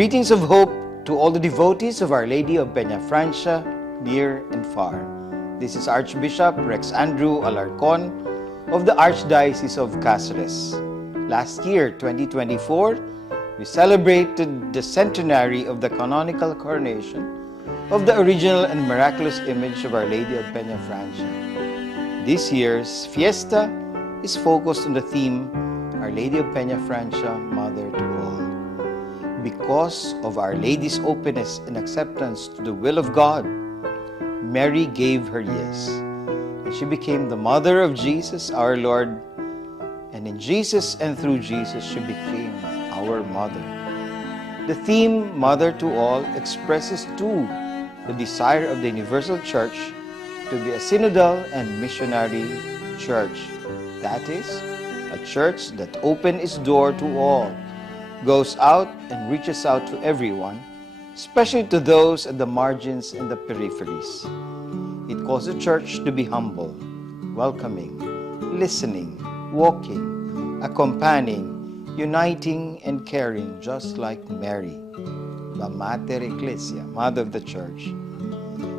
Greetings of hope to all the devotees of Our Lady of Peñafrancia, near and far. This is Archbishop Rex Andrew Alarcon of the Archdiocese of Cáceres. Last year, 2024, we celebrated the centenary of the canonical coronation of the original and miraculous image of Our Lady of Peñafrancia. This year's fiesta is focused on the theme, Our Lady of Peñafrancia, Mother to All. Because of Our Lady's openness and acceptance to the will of God, Mary gave her yes, and she became the mother of Jesus, our Lord, and in Jesus and through Jesus, she became our mother. The theme, Mother to All, expresses too the desire of the Universal Church to be a synodal and missionary church. That is, a church that opens its door to all, goes out and reaches out to everyone, especially to those at the margins and the peripheries. It calls the church to be humble, welcoming, listening, walking, accompanying, uniting, and caring, just like Mary, the Mater Ecclesia, Mother of the Church.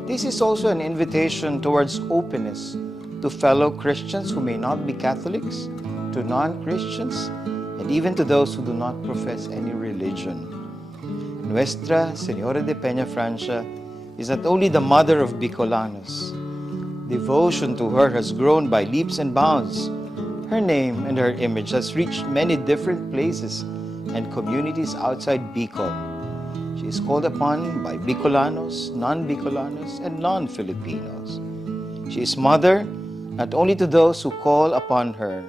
This is also an invitation towards openness to fellow Christians who may not be Catholics, to non-Christians, and even to those who do not profess any religion. Nuestra Señora de Peñafrancia is not only the mother of Bicolanos. Devotion to her has grown by leaps and bounds. Her name and her image has reached many different places and communities outside Bicol. She is called upon by Bicolanos, non-Bicolanos, and non-Filipinos. She is mother not only to those who call upon her,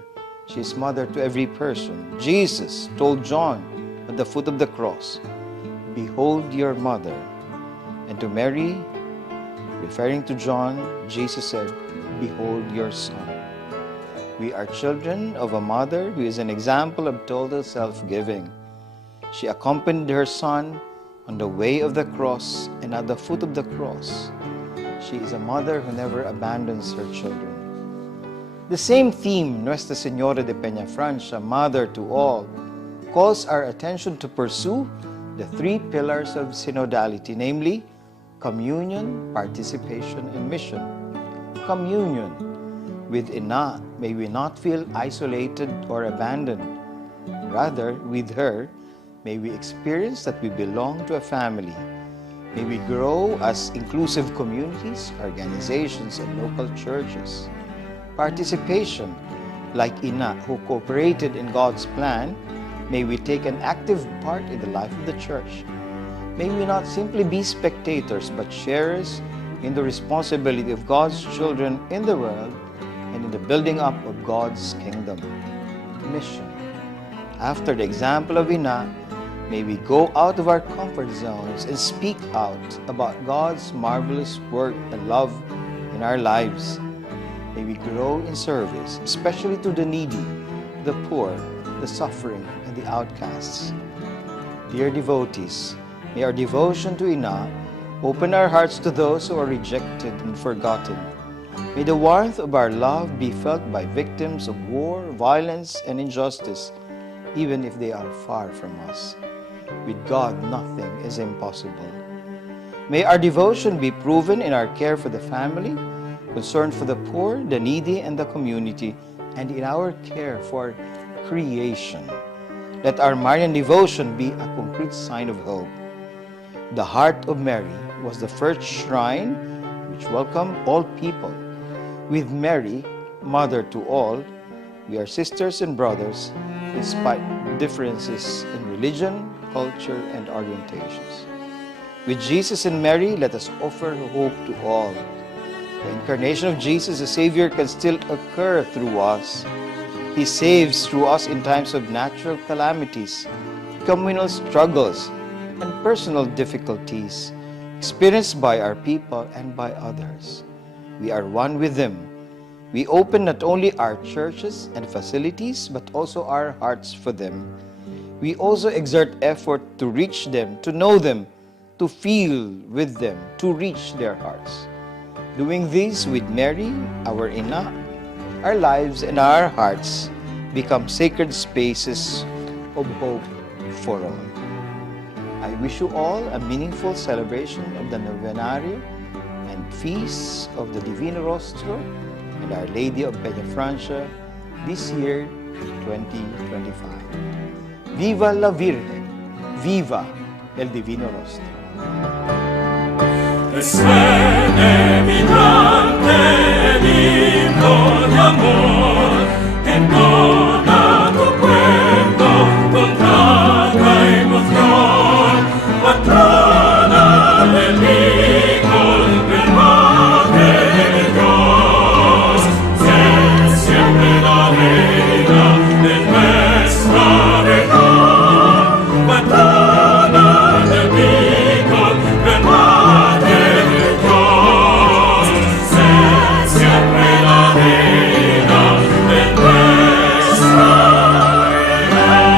she is mother to every person. Jesus told John at the foot of the cross, "Behold your mother." And to Mary, referring to John, Jesus said, "Behold your son." We are children of a mother who is an example of total self-giving. She accompanied her son on the way of the cross and at the foot of the cross. She is a mother who never abandons her children. The same theme, Nuestra Señora de Peñafrancia, Mother to All, calls our attention to pursue the three pillars of synodality, namely communion, participation, and mission. Communion. With Ina, may we not feel isolated or abandoned. Rather, with her, may we experience that we belong to a family. May we grow as inclusive communities, organizations, and local churches. Participation, like Ina, who cooperated in God's plan, may we take an active part in the life of the church. May we not simply be spectators, but sharers in the responsibility of God's children in the world and in the building up of God's kingdom. Mission. After the example of Ina, may we go out of our comfort zones and speak out about God's marvelous work and love in our lives. May we grow in service, especially to the needy, the poor, the suffering, and the outcasts. Dear devotees, may our devotion to Ina open our hearts to those who are rejected and forgotten. May the warmth of our love be felt by victims of war, violence, and injustice, even if they are far from us. With God, nothing is impossible. May our devotion be proven in our care for the family, concern for the poor, the needy, and the community, and in our care for creation. Let our Marian devotion be a concrete sign of hope. The heart of Mary was the first shrine which welcomed all people. With Mary, Mother to All, we are sisters and brothers despite differences in religion, culture, and orientations. With Jesus and Mary, let us offer hope to all. The incarnation of Jesus, the Savior, can still occur through us. He saves through us in times of natural calamities, communal struggles, and personal difficulties experienced by our people and by others. We are one with them. We open not only our churches and facilities, but also our hearts for them. We also exert effort to reach them, to know them, to feel with them, to reach their hearts. Doing this with Mary, our Ina, our lives and our hearts become sacred spaces of hope for all. I wish you all a meaningful celebration of the Novenario and Feast of the Divino Rostro and Our Lady of Peñafrancia this year, 2025. Viva la Virgen! Viva el Divino Rostro! Suene vibrante el himno de amor que entona tu pueblo con tanta emoción. Patrona del Hijo, del Madre de Dios, sé siempre la reina de nuestra región. Patrona del Hijo, del Madre de Dios, sé siempre la reina de nuestra región.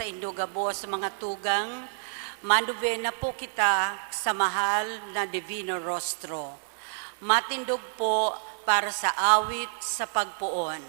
sa Indogabo sa mga tugang, manubena po kita sa mahal na Divino Rostro. Matindog po para sa awit sa pagpuon.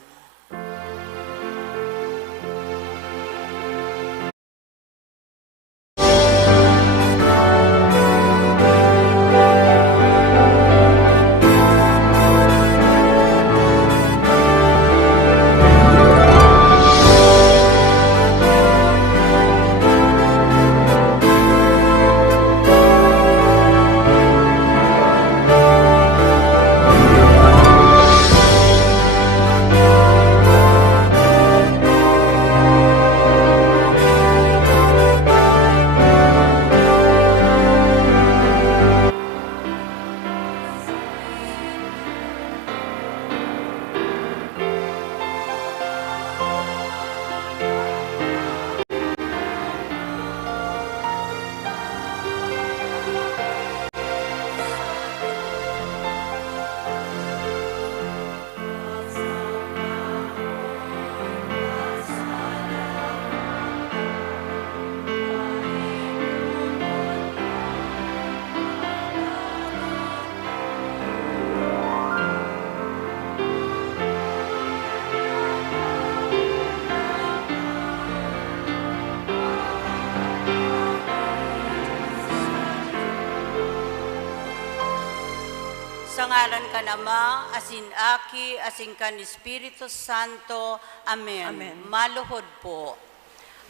Sa ngalan ka Ama, asin Aki, asin kan Espiritu Santo. Amen. Amen. Maluhod po.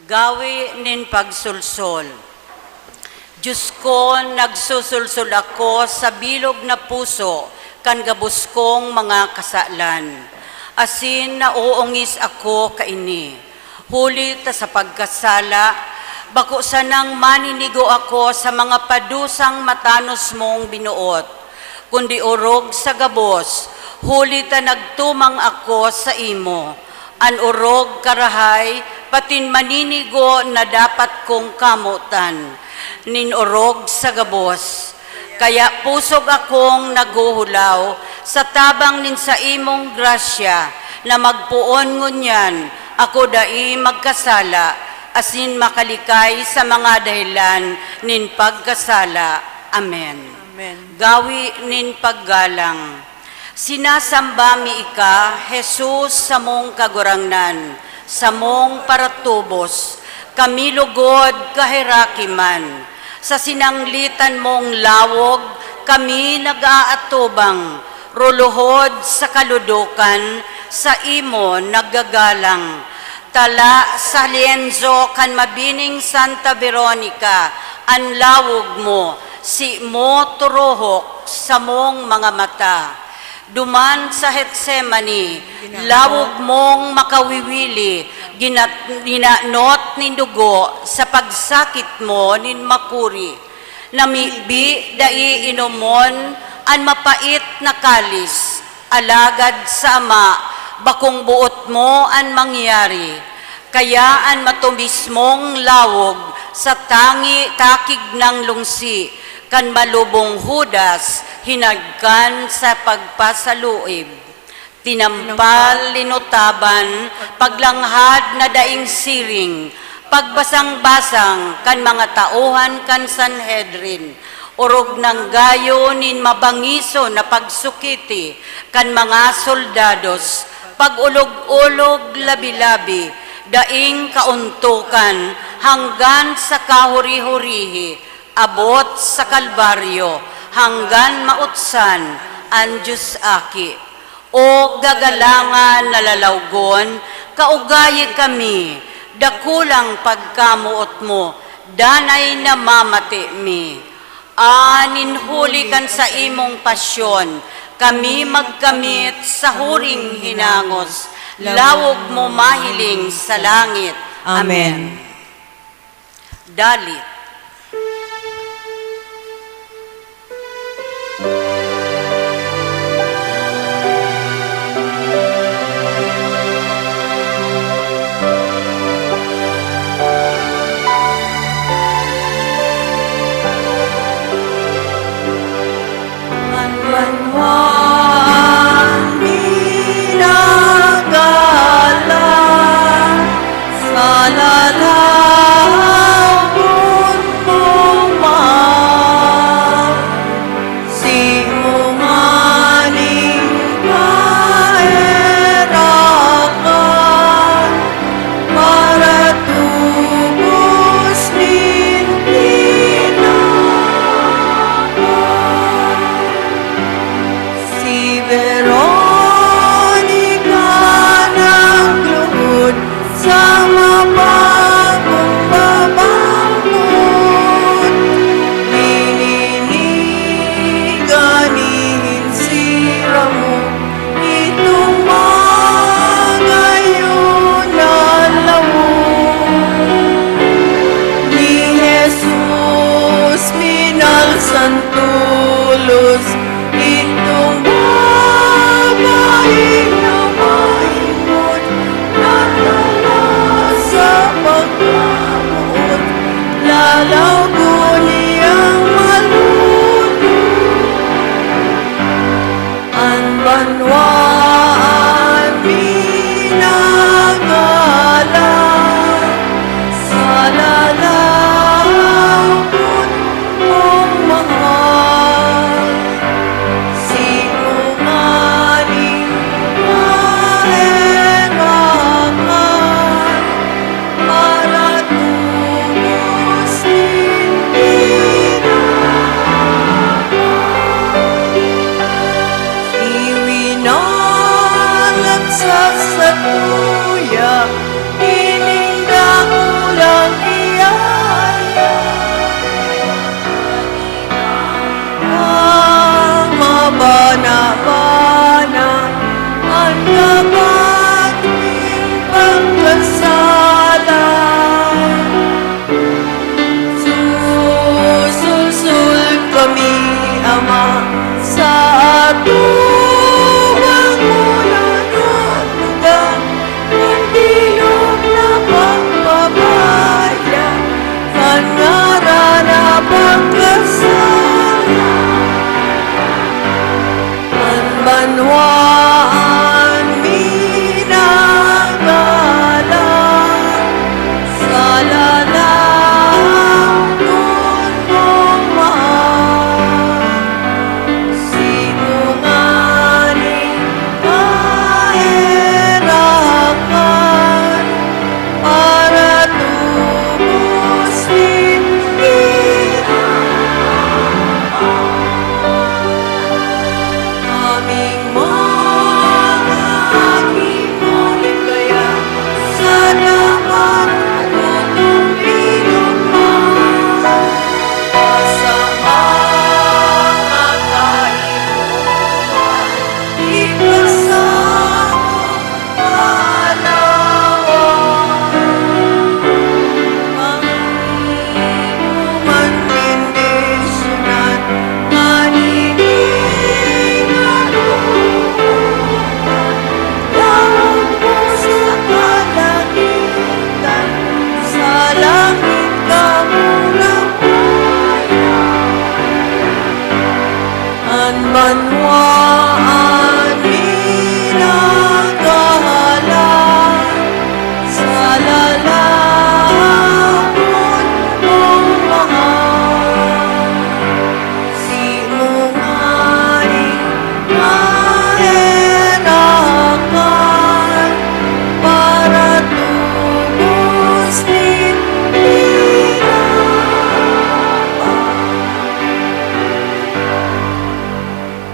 Gawi nin pagsulsol. Diyos ko, nagsusulsol ako sa bilog na puso, kan gabus kong mga kasalan. Asin nauungis ako kaini. Huli ta sa pagkasala, bako sanang maninigo ako sa mga padusang matanos mong binuot. Kundi urog sa gabos, huli ta nagtumang ako sa imo. An urog karahay, patin maninigo na dapat kong kamutan. Nin urog sa gabos, kaya pusog akong naguhulaw sa tabang nin sa imong grasya, na magpuon ngunyan, ako dai magkasala, asin makalikay sa mga dahilan nin pagkasala. Amen. Amen. Gawi nin paggalang. Sinasamba mi ika, Jesus, sa mong kagurangnan, sa mong paratubos, kami lugod kahirakiman. Sa sinanglitan mong lawog, kami nag-aatubang, ruluhod sa kaludukan, sa imo naggagalang. Tala sa lienzo kan mabining Santa Veronica, ang lawog mo, si mo turuhok sa mong mga mata. Duman sa Getsemani, lawog mong makawiwili, ginanot ni dugo sa pagsakit mo nin makuri. Namibi dai inomon an mapait na kalis, alagad sa ama, bakong buot mo an mangyari. Kaya an matumis mong lawog sa takig ng lungsi, kan malubong Judas, hinagkan sa pagpasaluib. Tinampal, linutaban, paglanghad na daing siring, pagbasang-basang kan mga tauhan kan Sanhedrin, urog ng gayo nin mabangiso na pagsukiti kan mga soldados, pag-ulog-ulog labi-labi, daing kauntukan hanggan sa kahuri-hurihi, abot sa Kalbaryo, hanggan mautsan ang Diyos Aki. O gagalangan na lalawgon, kaugayi kami, dakulang pagkamuot mo, danay na mamati mi. Aninhuli kan sa imong pasyon, kami magkamit sa huring hinangos, lawog mo mahiling sa langit. Amen. Dalit. La la la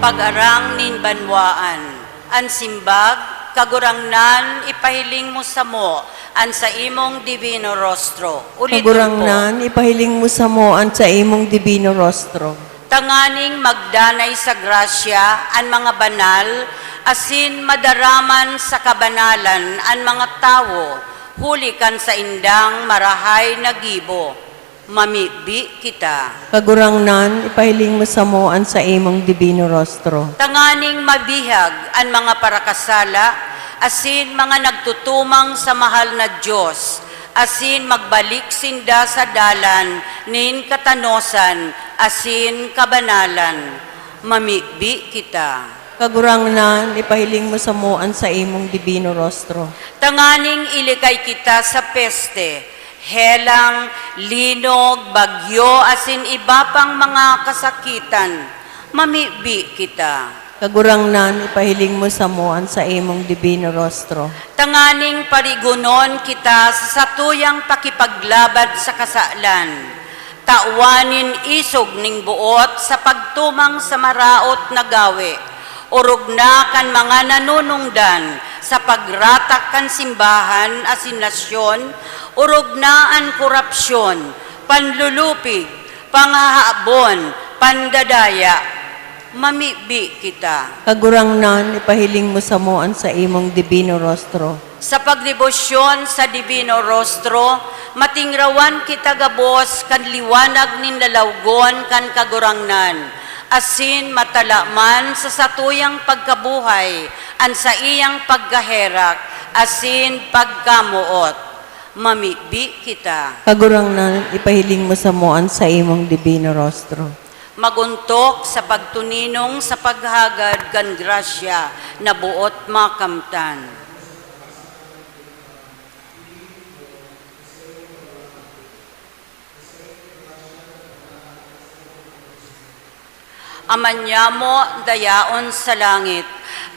pag-arang nin banwaan. An simbag, kagurangnan, ipahiling mo sa mo, an sa imong divino rostro. Ulitin po. Kagurangnan, ipahiling mo sa mo ang sa imong divino rostro. Tanganing magdanay sa grasya an mga banal, asin madaraman sa kabanalan an mga tao, hulikan sa indang marahay na gibo. Mamibi kita. Kagurangnan, ipahiling mo sa mo ang sa imong divino rostro. Tanganing mabihag an mga parakasala, asin mga nagtutumang sa mahal na Diyos, asin magbalik sinda sa dalan, nin katanosan, asin kabanalan. Mamibi kita. Kagurangnan, ipahiling mo sa mo ang sa imong divino rostro. Tanganing ilikay kita sa peste, helang, linog, bagyo, asin iba pang mga kasakitan. Mamibi kita. Kagurangnan, ipahiling mo sa mo ang sa imong divino rostro. Tanganing parigunon kita sa tuyang pakipaglabad sa kasalan. Tauwanin isog ning buot sa pagtumang sa maraot na gawe. Urog na kan mga nanunungdan sa pagratak kan simbahan asin nasyon, urog na ang korupsyon, panlulupig, panghahabon, pandadaya. Mamibi kita. Kagurangnan, ipahiling mo sa mo ang sa imong divino rostro. Sa pagdebosyon sa Divino Rostro, matingrawan kita gabos kan liwanag nin lalawgon kan kagurangnan. Asin matalaman sa satuyang pagkabuhay, an sa iyang pagkaherak, asin pagkamuot. Mamibi kita. Kagurangnan, ipahiling mo sa mo ang sa imong divino rostro. Maguntok sa pagtuninong sa paghagad kan grasya na buot makamtan. Amanya mo dayaon sa langit,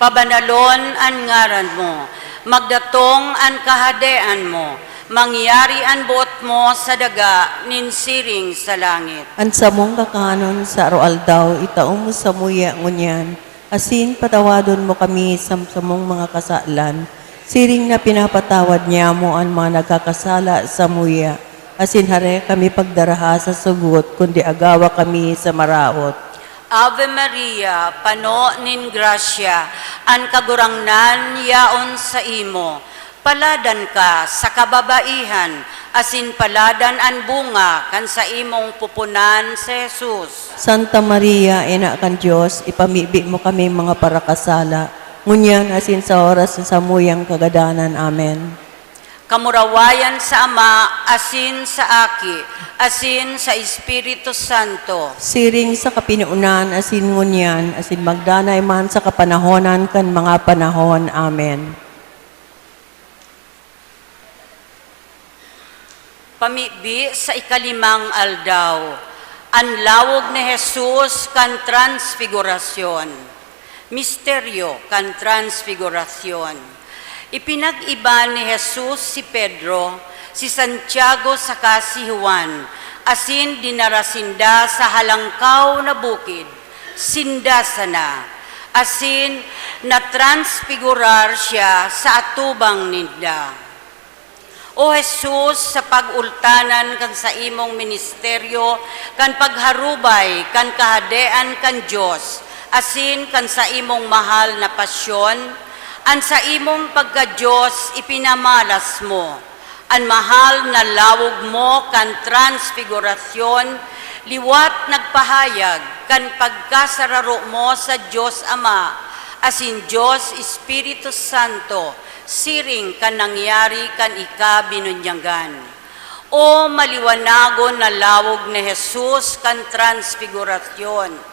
pabanalon an ngaran mo, magdatong an kahadean mo, mangyari an buot mo sa daga, ninsiring sa langit. Ang samong kakanon sa araw-aldaw, itaong mo sa muya ngunyan, asin patawadon mo kami sa samong mga kasalan, siring na pinapatawad niya mo ang mga nagkakasala sa muya, asin hare kami pagdaraha sa sugot, kundi agawa kami sa maraot. Ave Maria, pano nin grasya, an kagurangnan yaon sa imo. Paladan ka sa kababaihan, asin paladan an bunga kan sa imong pupunan si Jesus. Santa Maria, ina kan Diyos, ipamibi mo kami mga parakasala, ngunyan asin sa oras sa samuyang kagadanan. Amen. Kamurawayan sa Ama, asin sa Aki, asin sa Espiritu Santo. Siring sa kapinuunan, asin ngunyan, asin magdanay man sa kapanahonan kan mga panahon. Amen. Pamibi sa ikalimang aldaw, ang lawog ni Jesus kan transfigurasyon. Misteryo kan transfigurasyon. Ipinag-iba ni Jesus si Pedro, si Santiago saka si Juan, asin dinarasinda sa halangkaw na bukid, sinda sana, asin na-transfigurar siya sa atubang ninda. O Jesus, sa pag-ultanan kan sa imong ministeryo, kan pagharubay, kan kahadean kan Diyos, asin kan sa imong mahal na pasyon, an sa imong pagka-Diyos ipinamalas mo, an mahal na lawog mo kan transfigurasyon, liwat nagpahayag kan pagkasararo mo sa Diyos Ama, asin Diyos Espiritu Santo, siring kan nangyari kan ika-binunyagan. O maliwanagon na lawog ni Jesus kan transfigurasyon,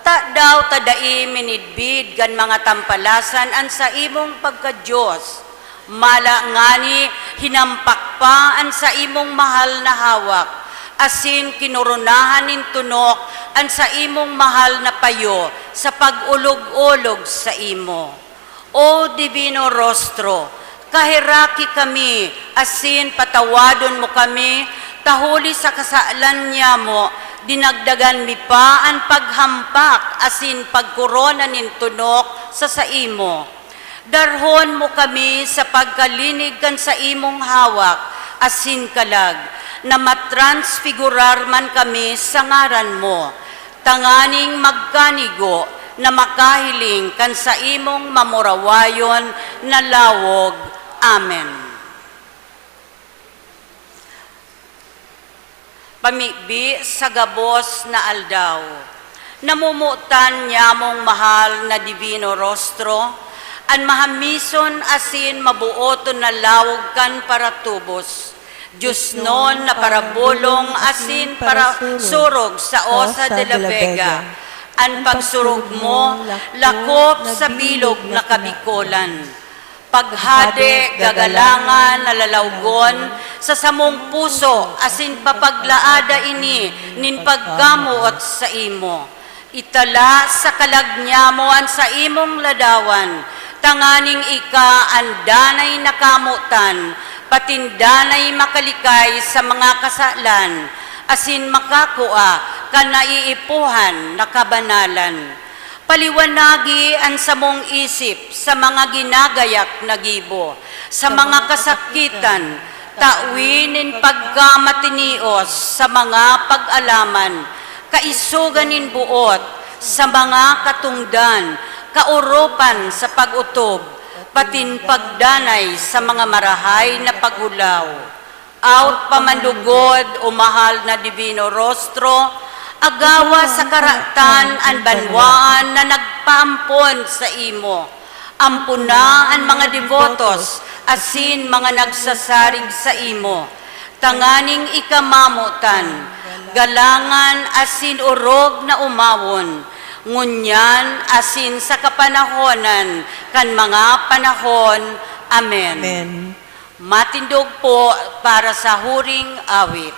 ta daw tadai minidbid gan mga tampalasan an sa imong pagka-Diyos. Mala ngani hinampak pa an sa imong mahal na hawak, asin kinurunahan nin tunok an sa imong mahal na payo sa pag-ulog-ulog sa imo. O Divino Rostro, kahiraki kami, asin patawadon mo kami, tahuli sa kasalan niya mo, dinagdagan mi pa ang paghampak asin pagkorona nin tunok sa saimo. Darhon mo kami sa pagkalinig kan sa imong hawak asin kalag, na matransfigurar man kami sa ngaran mo. Tanganing magkanigo na makahiling kan sa imong mamurawayon na lawog. Amen. Pamigbi sa gabos na aldaw, namumutan niya mong mahal na divino rostro, an mahamison asin mabuoton na lawog kan para tubos. Diyos non na parabulong asin para surog sa Osa de la Vega, an pagsurog mo lakop sa bilog na kabikolan. Paghade, gagalangan, nalalawgon, sa samong puso, asin papaglaada ini, nin paggamot sa imo. Itala sa kalagnyamo sa imong ladawan, tanganing ika ang danay nakamutan, patindanay makalikay sa mga kasalan, asin makakua ka naiipuhan na kabanalan. Paliwanagi ang samong isip sa mga ginagayak na gibo, sa mga kasakitan, tawinin pagkamatinios sa mga pag-alaman, kaisuganin buot sa mga katungdan, kaurupan sa pag-utob, patin pagdanay sa mga marahay na paghulaw. Out pamandugod o mahal na divino rostro, agawa sa karatan ang banwaan na nagpaampon sa imo. Ampuna ang mga devotos, asin mga nagsasarig sa imo. Tanganing ikamamutan, galangan asin urog na umawon. Ngunyan asin sa kapanahonan, kan mga panahon. Amen. Amen. Matindog po para sa huring awit.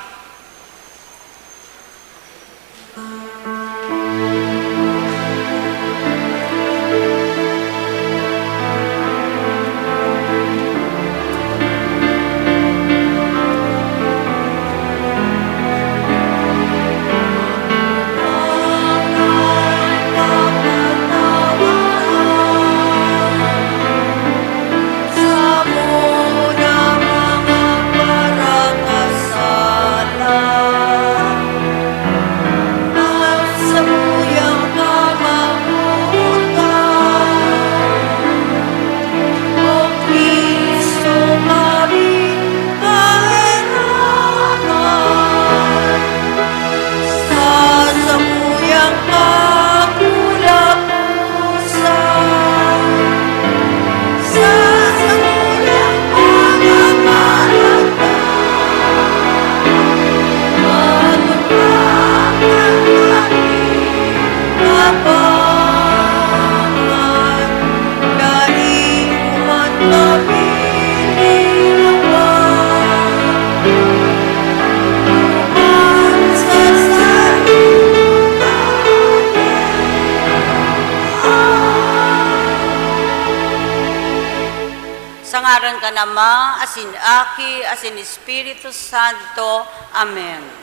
Sangaran ka nama, asin aki, asin Espiritu Santo. Amen.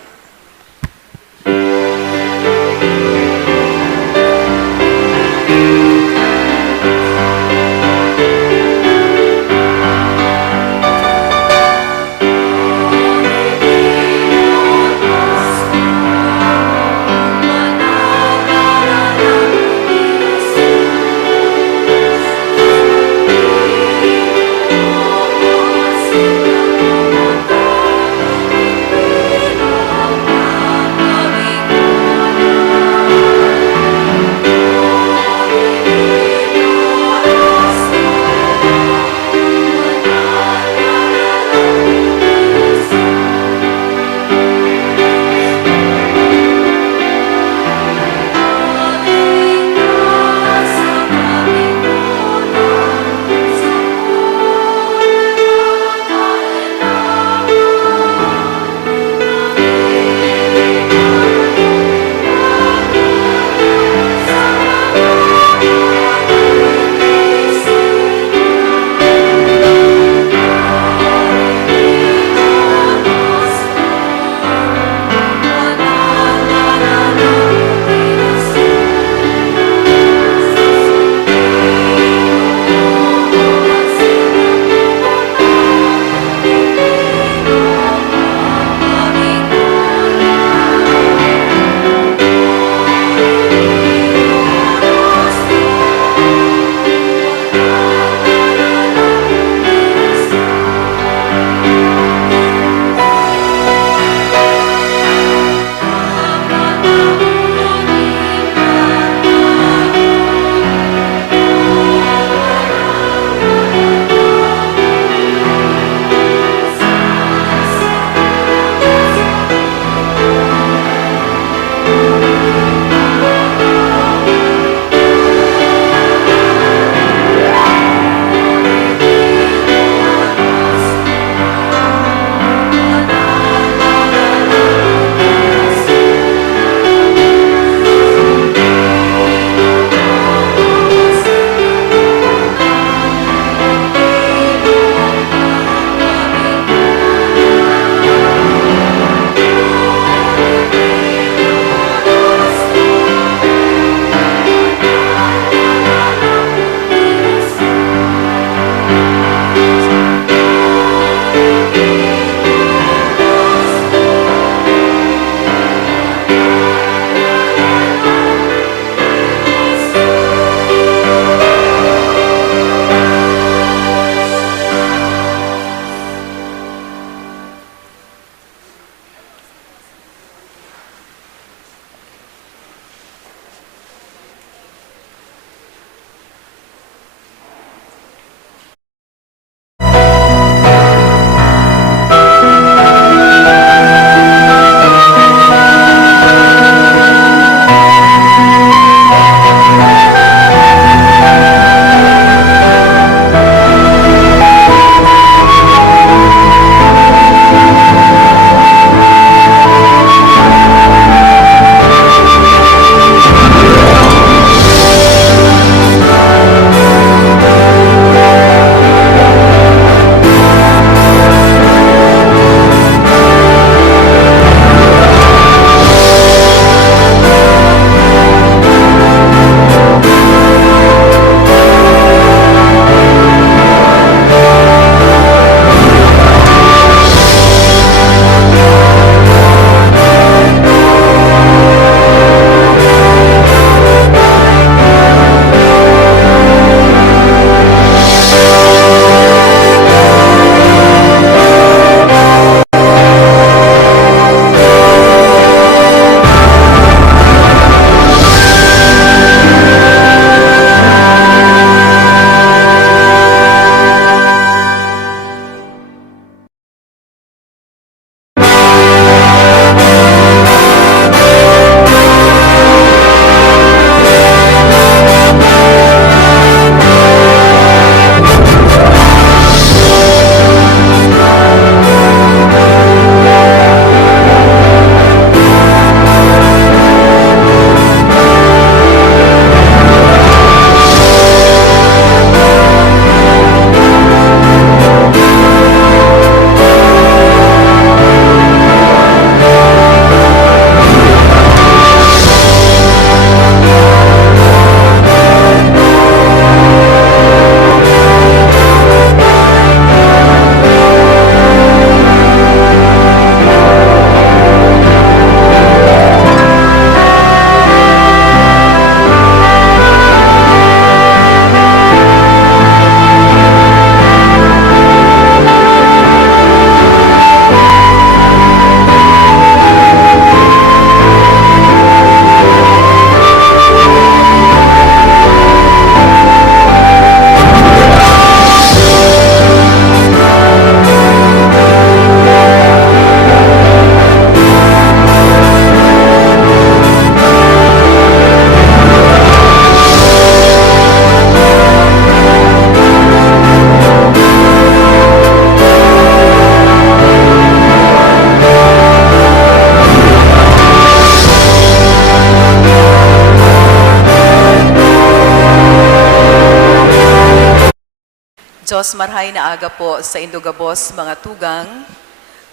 Diyos marhay na aga po sa indugabos mga tugang.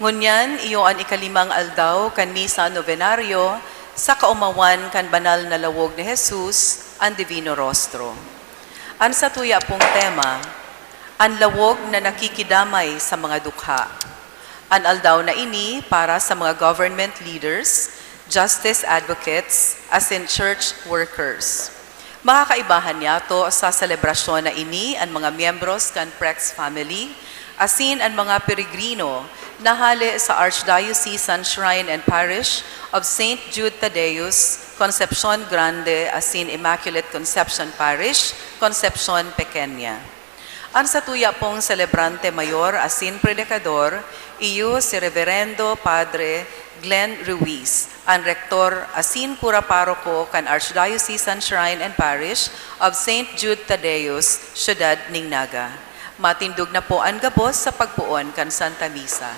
Ngunyan, iyo an ikalimang aldaw kan misa novenaryo sa kaumawan kan banal na lawog ni Jesus, ang Divino Rostro. An sa tuya pong tema, ang lawog na nakikidamay sa mga dukha. An aldaw na ini para sa mga government leaders, justice advocates, as in church workers. Makakaibahan niya to sa selebrasyon na ini ang mga miyembros kan Prex family, asin ang mga peregrino na hali sa Archdiocesan Shrine and Parish of St. Jude Tadeus, Concepcion Grande, asin Immaculate Conception Parish, Concepcion Pequeña. Ang sa tuya pong celebrante mayor asin predikador, iyo si Reverendo Padre Glenn Ruiz, ang rektor asin pura paroko kan Archdiocesan Shrine and Parish of St. Jude Tadeus, Syudad Ningnaga. Matindog na po ang gabos sa pagpuon kan Santa Misa.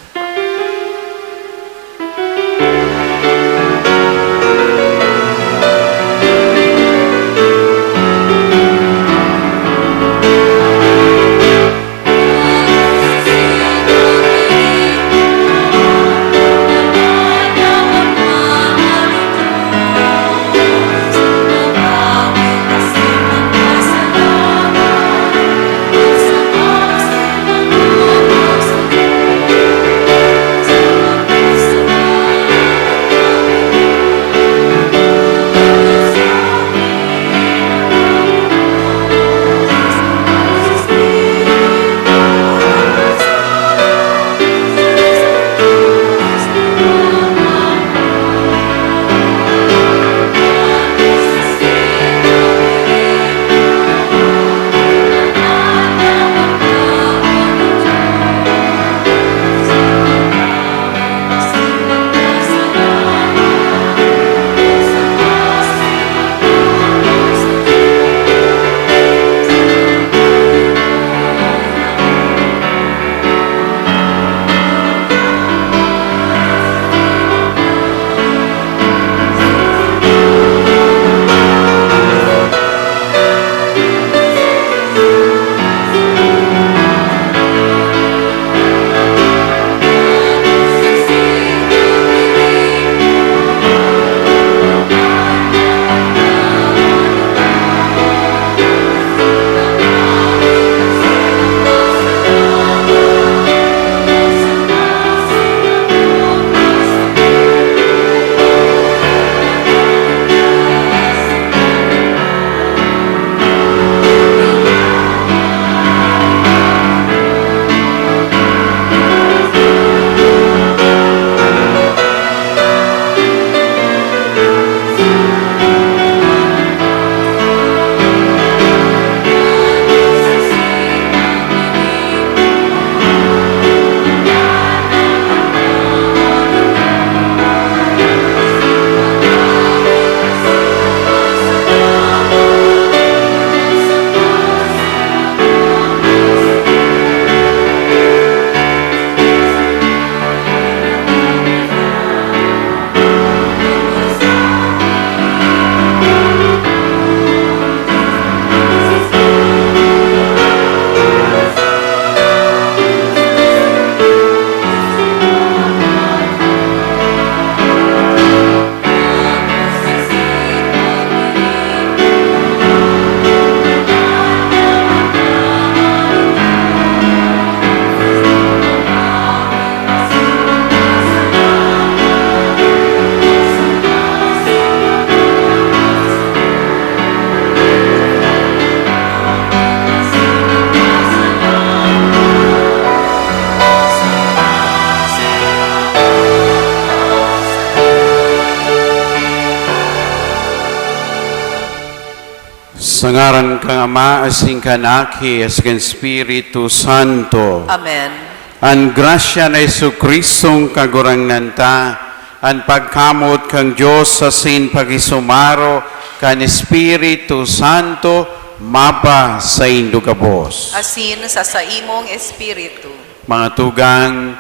Sa ngaran kang Ama, asing kanaki, asing Espiritu Santo. Amen. Ang grasya na Jesucristong kagurangnan ta, ang pagkamot kang Diyos asin pagisumaro, kan Espiritu Santo, mapa sa indugabos. Asin sa saimong Espiritu. Mga tugang,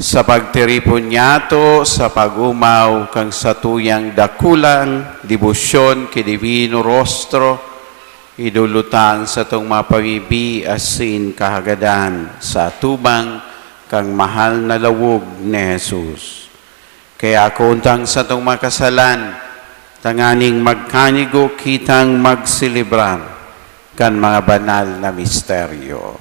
sa pagtiripon niyato, sa pagumaw kang satuyang dakulang, debosyon ki Divino Rostro, idulutang sa tong mapabibi asin kahagadan sa tubang kang mahal na lawog ni Jesus. Kaya kuntang sa tong makasalan, tanganing magkanigo kitang magsilibrar kan mga banal na misteryo.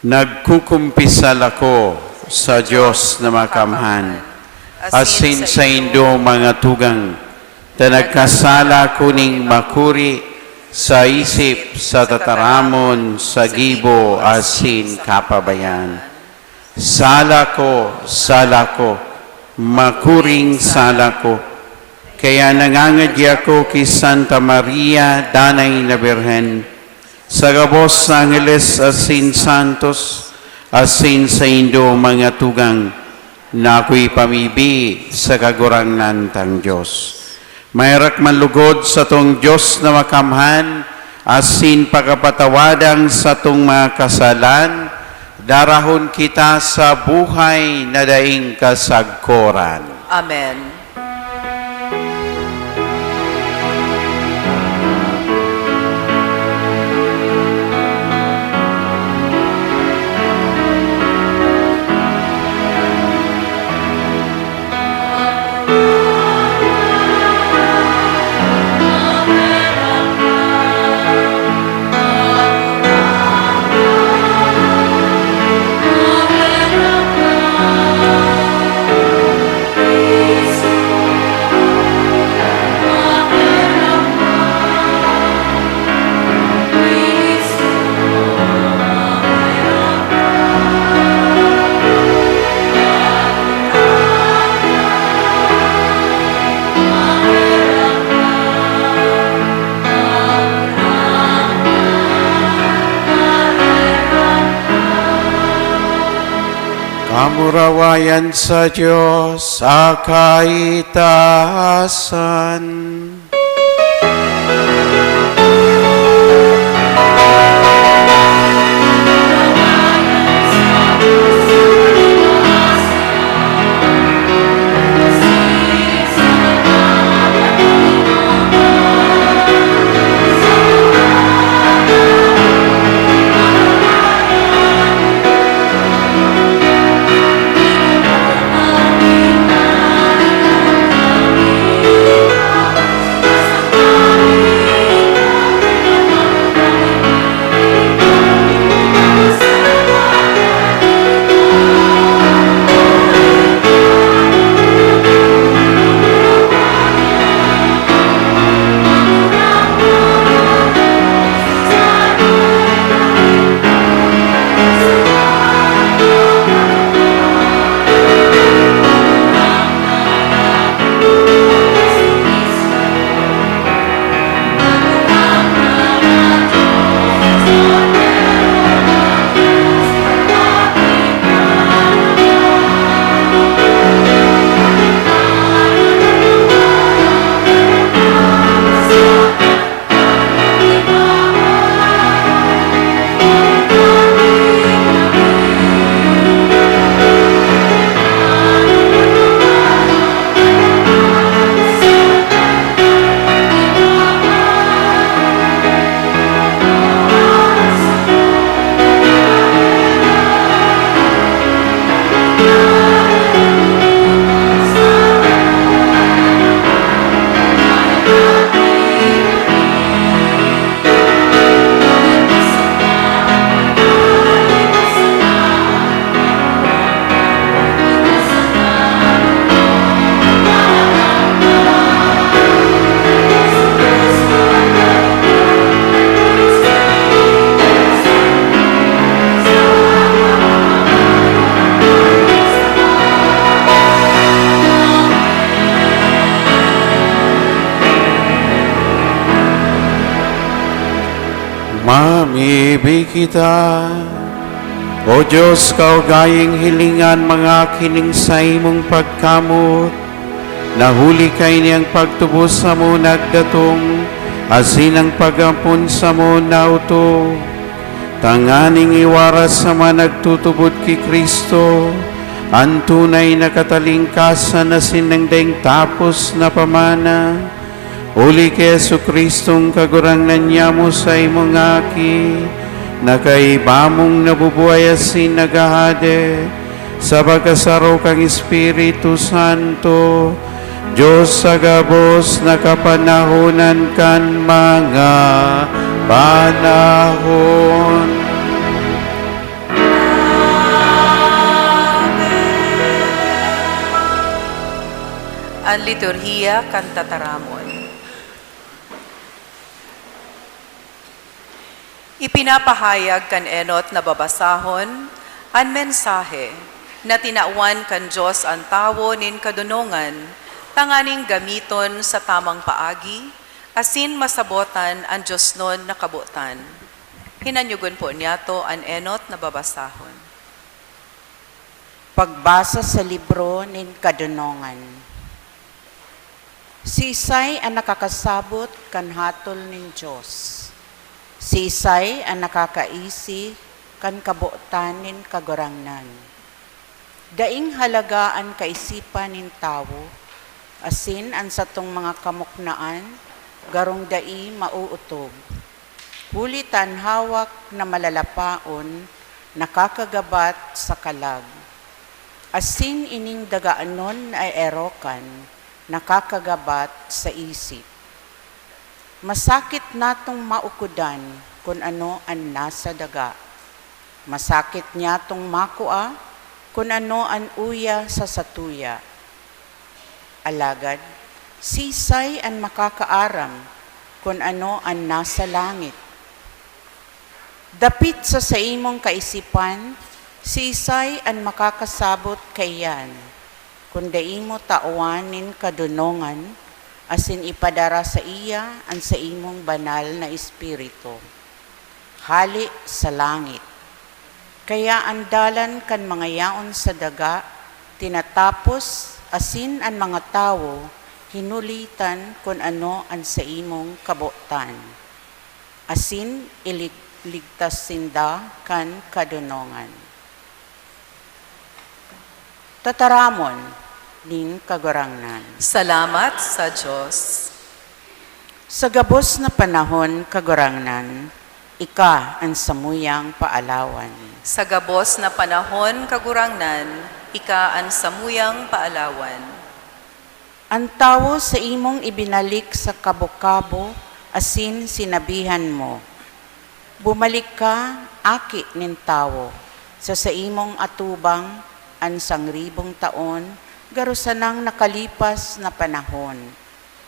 Nagkukumpisal ako sa Diyos na makamhan, asin sa indo mga tugang, na nagkasala kuning makuri sa isip, sa tataramon, sa gibo, asin kapabayan. Sala ko, makuring sala ko. Kaya nangangadya ko kay Santa Maria, Danay na Birhen, sa gabos sa Angeles asin Santos, asin sa indo mga tugang, na ako'y pamibi sa kagurangnan tang Diyos. Mayrak manlugod sa tong Diyos na makamhan, asin pagkapatawadang sa tong mga kasalan, darahon kita sa buhay na daing kasagkoran. Amen. Kamurawayan sa Diyos sa kaitaasan. Mamibig kita, O Diyos, kaugaying hilingan mga kiningsay mong pagkamot, nahuli kay niyang pagtubos sa mo nagdatong, asin ang pagampun sa mo nauto, tanganing iwaras sa mga nagtutubod kay Kristo, ang tunay na katalingkasan na sinangdaing tapos na pamana, Uli kay Yesu Kristong kagurangnan niya mo sa imong aki, nakaibamong nabubuhay asin nagahade, sa pagkasaro kang Espiritu Santo, Diyos sa gabos nakapanahonan kan mga panahon. Ang liturhiya kan tataramon. Ipinapahayag kan enot na babasahon ang mensahe na tinauan kan Diyos ang tawo nin kadunungan, tanganing gamiton sa tamang paagi, asin masabotan ang Diyos nun nakabutan. Hinanyugon po niyato ang enot na babasahon. Pagbasa sa libro nin kadunungan. Si Isay ang nakakasabot kan hatol nin Diyos. Si Isay ang nakakaisi kan kabutan nin kagurangnan. Daing halagaan kaisipan nin tawo, asin ang satong mga kamuknaan, garong dai mauutog. Hulitan hawak na malalapaon, nakakagabat sa kalag. Asin ining dagaanon ay erokan, nakakagabat sa isip. Masakit natong maukudan kung ano ang nasa daga. Masakit niya tong makua kung ano ang uya sa satuya. Alagad, sisay ang makakaaram kung ano ang nasa langit. Dapit sa imong kaisipan, sisay ang makakasabot kayan, kung daimo tauanin kadunongan, asin ipadara sa iya ang sa imong banal na espiritu. Hali sa langit. Kaya ang dalan kan mga yaon sa daga, tinatapos asin ang mga tawo, hinulitan kung ano ang sa imong kabutan. Asin iligtas sinda kan kadunongan. Tataramon ning kagurangnan. Salamat sa Diyos. Sa gabos na panahon kagurangnan, ika ang samuyang paalawan. Sa gabos na panahon kagurangnan, ika ang samuyang paalawan. Ang tawo sa imong ibinalik sa kabo-kabo, asin sinabihan mo, bumalik ka, aki nin tawo, sa imong atubang, ang 1,000 taon, garusanang nakalipas na panahon,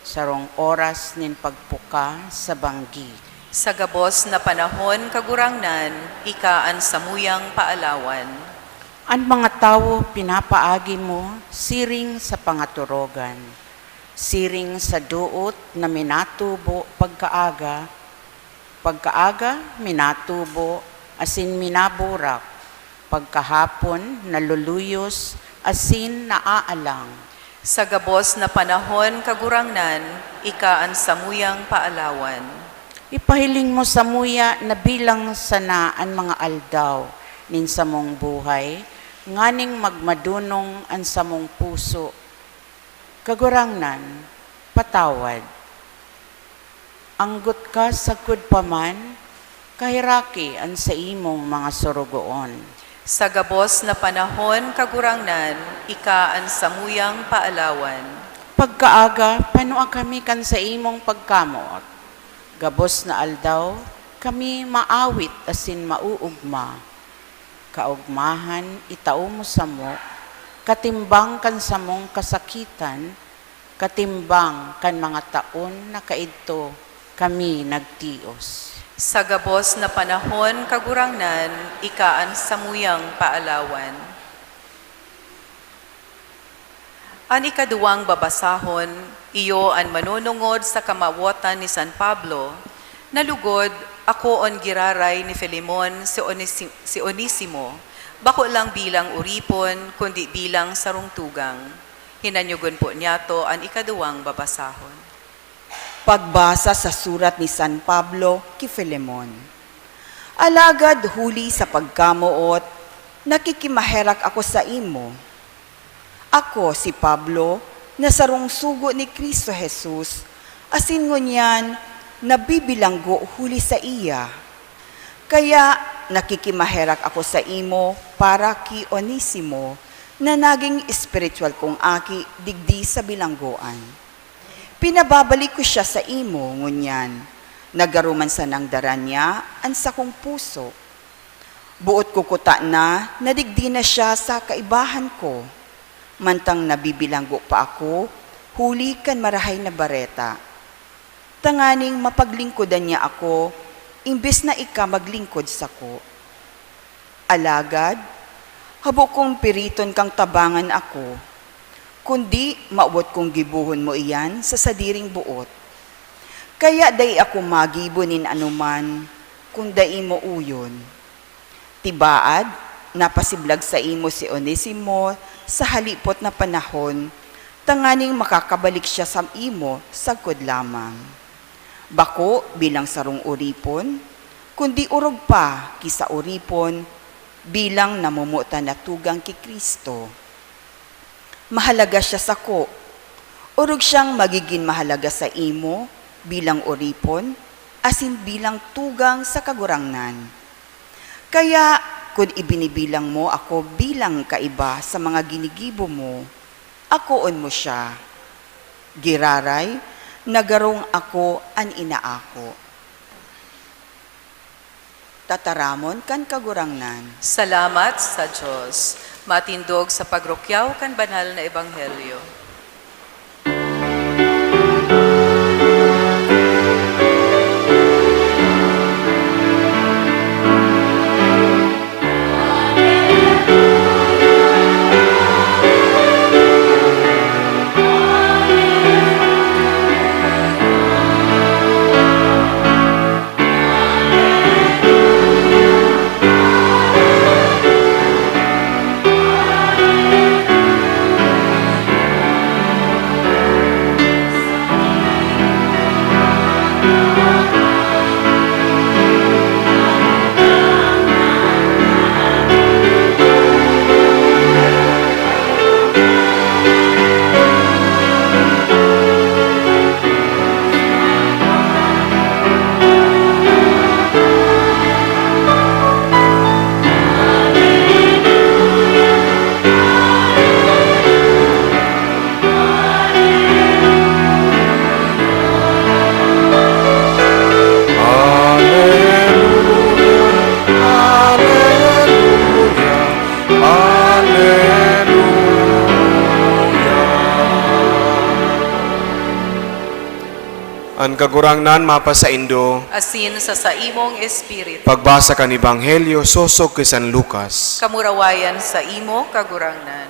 sarong oras nin pagpuka sa banggi. Sa gabos na panahon kagurangnan, ika ang samuyang paalawan. Ang mga tawo pinapaagi mo, siring sa pangaturogan, siring sa duot na minatubo pagkaaga, minatubo, asin minaburak, pagkahapon naluluyos, asin naaalang. Sa gabos na panahon kagurangnan, ika ang samuyang paalawan. Ipahiling mo sa muya na bilang sana ang mga aldaw nin sa mong buhay, nganing magmadunong ang sa mong puso. Kagurangnan, patawad. Anggot ka sa kudpaman, kahiraki ang sa imong mga surugoon. Sa gabos na panahon kagurangnan, ika ang samuyang paalawan. Pagkaaga, panua kami kan sa imong pagkamot. Gabos na aldaw, kami maawit asin mauugma. Kaugmahan, itao mo sa mo, katimbang kan sa mong kasakitan, katimbang kan mga taon na kaidto, kami nagtios. Sa gabos na panahon kagurangnan, ika ang samuyang paalawan. Ang ikaduwang babasahon, iyo ang manunungod sa kamawatan ni San Pablo, nalugod ako on giraray ni Filemon si Onesimo, bako lang bilang uripon, kundi bilang sarungtugang. Hinanyugon po niyato ang ikaduwang babasahon. Pagbasa sa surat ni San Pablo kay Filemon. Alagad huli sa pagkamuot, nakikimaherak ako sa imo. Ako si Pablo, na sarong sugo ni Kristo Jesus, asin ngunyan nabibilanggo huli sa iya. Kaya nakikimaherak ako sa imo para ki Onesimo na naging espiritual kong aki digdi sa bilanggoan. Pinababalik ko siya sa imo ngunyan, nagaruman sa nang daran niya an sa kong puso. Buot kukuta na nadigdi na siya sa kaibahan ko, mantang nabibilanggo pa ako, huli kan marahay na bareta. Tanganing mapaglingkodan niya ako, imbes na ika maglingkod sa ko. Alagad, habo kong piriton kang tabangan ako, kundi maubot kong gibuhon mo iyan sa sadiring buot. Kaya day ako magibunin anuman, kung day mo uyon. Tibaad, napasiblag sa imo si Onesimo sa halipot na panahon, tanganing makakabalik siya sa imo sagkod lamang. Bako bilang sarong uripon, kundi urog pa kisa uripon bilang namumuta na tugang ki Kristo. Mahalaga siya sa ko, urog siyang magiging mahalaga sa imo bilang uripon, asin bilang tugang sa kagurangnan. Kaya kung ibinibilang mo ako bilang kaiba sa mga ginigibo mo, akoon mo siya. Giraray, nagarong ako an inaako. Tataramon kan kagurangnan. Salamat sa Diyos. Matindog sa pagrukyaw kan banal na ebanghelyo. Ang kagurangnan mapasaindo, Asin sa imong espiritu. pagbasa kan Ebanghelyo sosog kay San Lucas. Kamurawayan sa imo kagurangnan.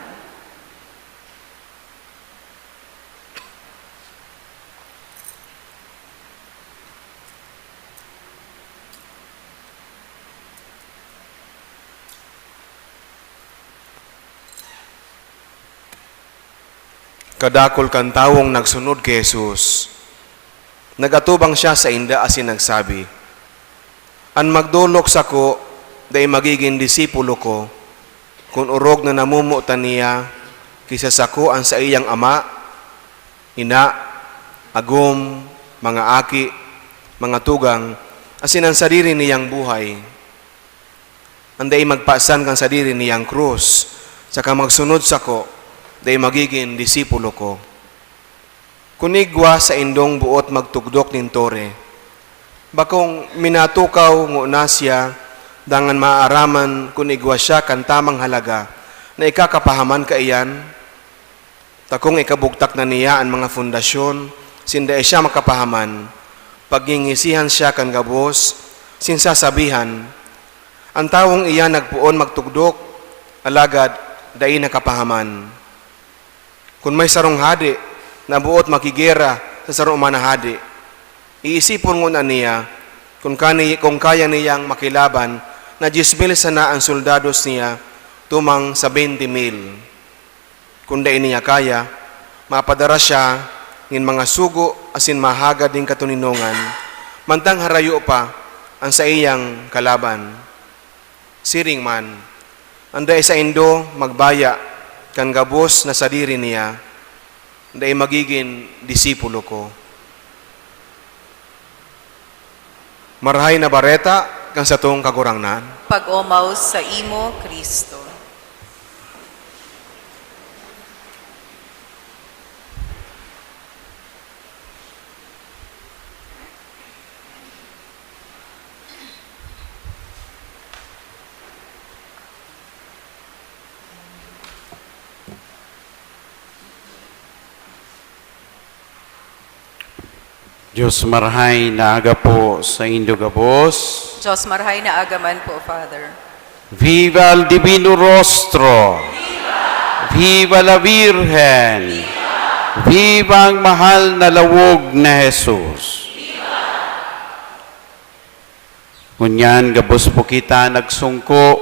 Kadakol kan tawong nagsunod kay Jesus. Nagatubang siya sa inda asin nagsabi, "An magdulok sa ko, day magiging disipulo ko, kung urog na namumutan niya, kisa sa ko ang sa iyang ama, ina, agum, mga aki, mga tugang, asin ang sadiri niyang buhay. Anday magpasan kang sadiri niyang krus, saka magsunod sa ko, day magiging disipulo ko. Kunigwa sa indong buot magtugdok nin tore. Bakong minatukaw nguna siya, dangan maaaraman kunigwa siya kan tamang halaga, na ikakapahaman ka iyan. Takong ikabugtak na niya ang mga fundasyon, sinda siya makapahaman. Pagingisihan siya kan gabos, sinsasabihan, ang tawong iyan nagpuon magtugdok, alagad dai nakapahaman. Kung may sarong hadi, na buot makigera sa sarong manahadi, iisipon ngun niya, kung kaya niyang makilaban, na 10,000 sana ang soldados niya, tumang sa 20,000. Kung dai niya kaya, mapadara siya ng mga sugo asin mahagad din katuninongan, mantang harayo pa ang sa iyang kalaban. Siring man, anday sa indo magbaya kan gabos na sadiri niya, anday magiging disipulo ko. Marahay na bareta kang sa tuong kagurangnan. Pag-omaw sa imo, Kristo. Diyos marahay na aga po sa Indogabos. Diyos marhay na agaman po, Father. Viva el Divino Rostro! Viva la Virgen! Viva ang mahal na lawog na Jesus! Ngunyan, gabos po kita nagsungko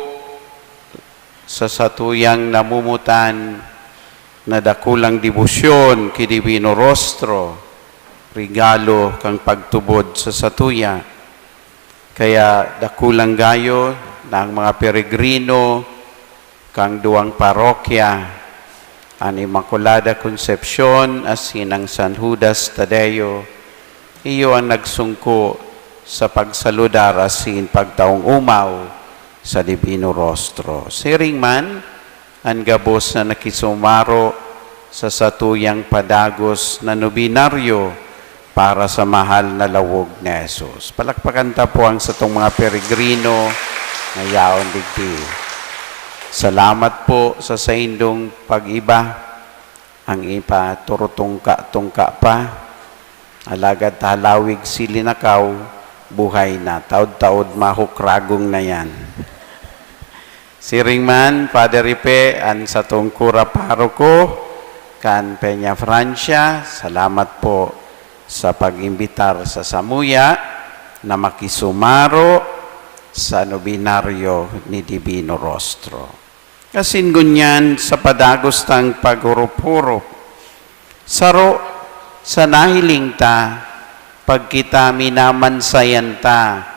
sa satuyang namumutan na dakulang debosyon ki Divino Rostro, regalo kang pagtubod sa satuya. Kaya dakulang gayo ng mga peregrino kang duwang parokya, ang Immaculada Concepcion as sinang San Judas Tadeo, iyo ang nagsungko sa pagsaludar asin pagtaong umaw sa Divino Rostro. Siring man, ang gabos na nakisumaro sa satuyang padagos na nobinaryo para sa mahal na lawog ni Jesus. Palakpakan ta po ang satong mga peregrino na yaon digdi. Salamat po sa saindong pag-iba, ang ipa turutungka-tungka pa, alagad halawig silinakaw, buhay na, taod-taod mahukragong na yan. Siring man, Father Ipe, ang satong kura paroko, kan Peña Francia, salamat po sa pag-imbitar sa Samuya na makisumaro sa nobinaryo ni Divino Rostro. Kasin gunyan sa padagos tang paghurup-hurup, saro sa nahiling ta, pagkita minamansayan ta,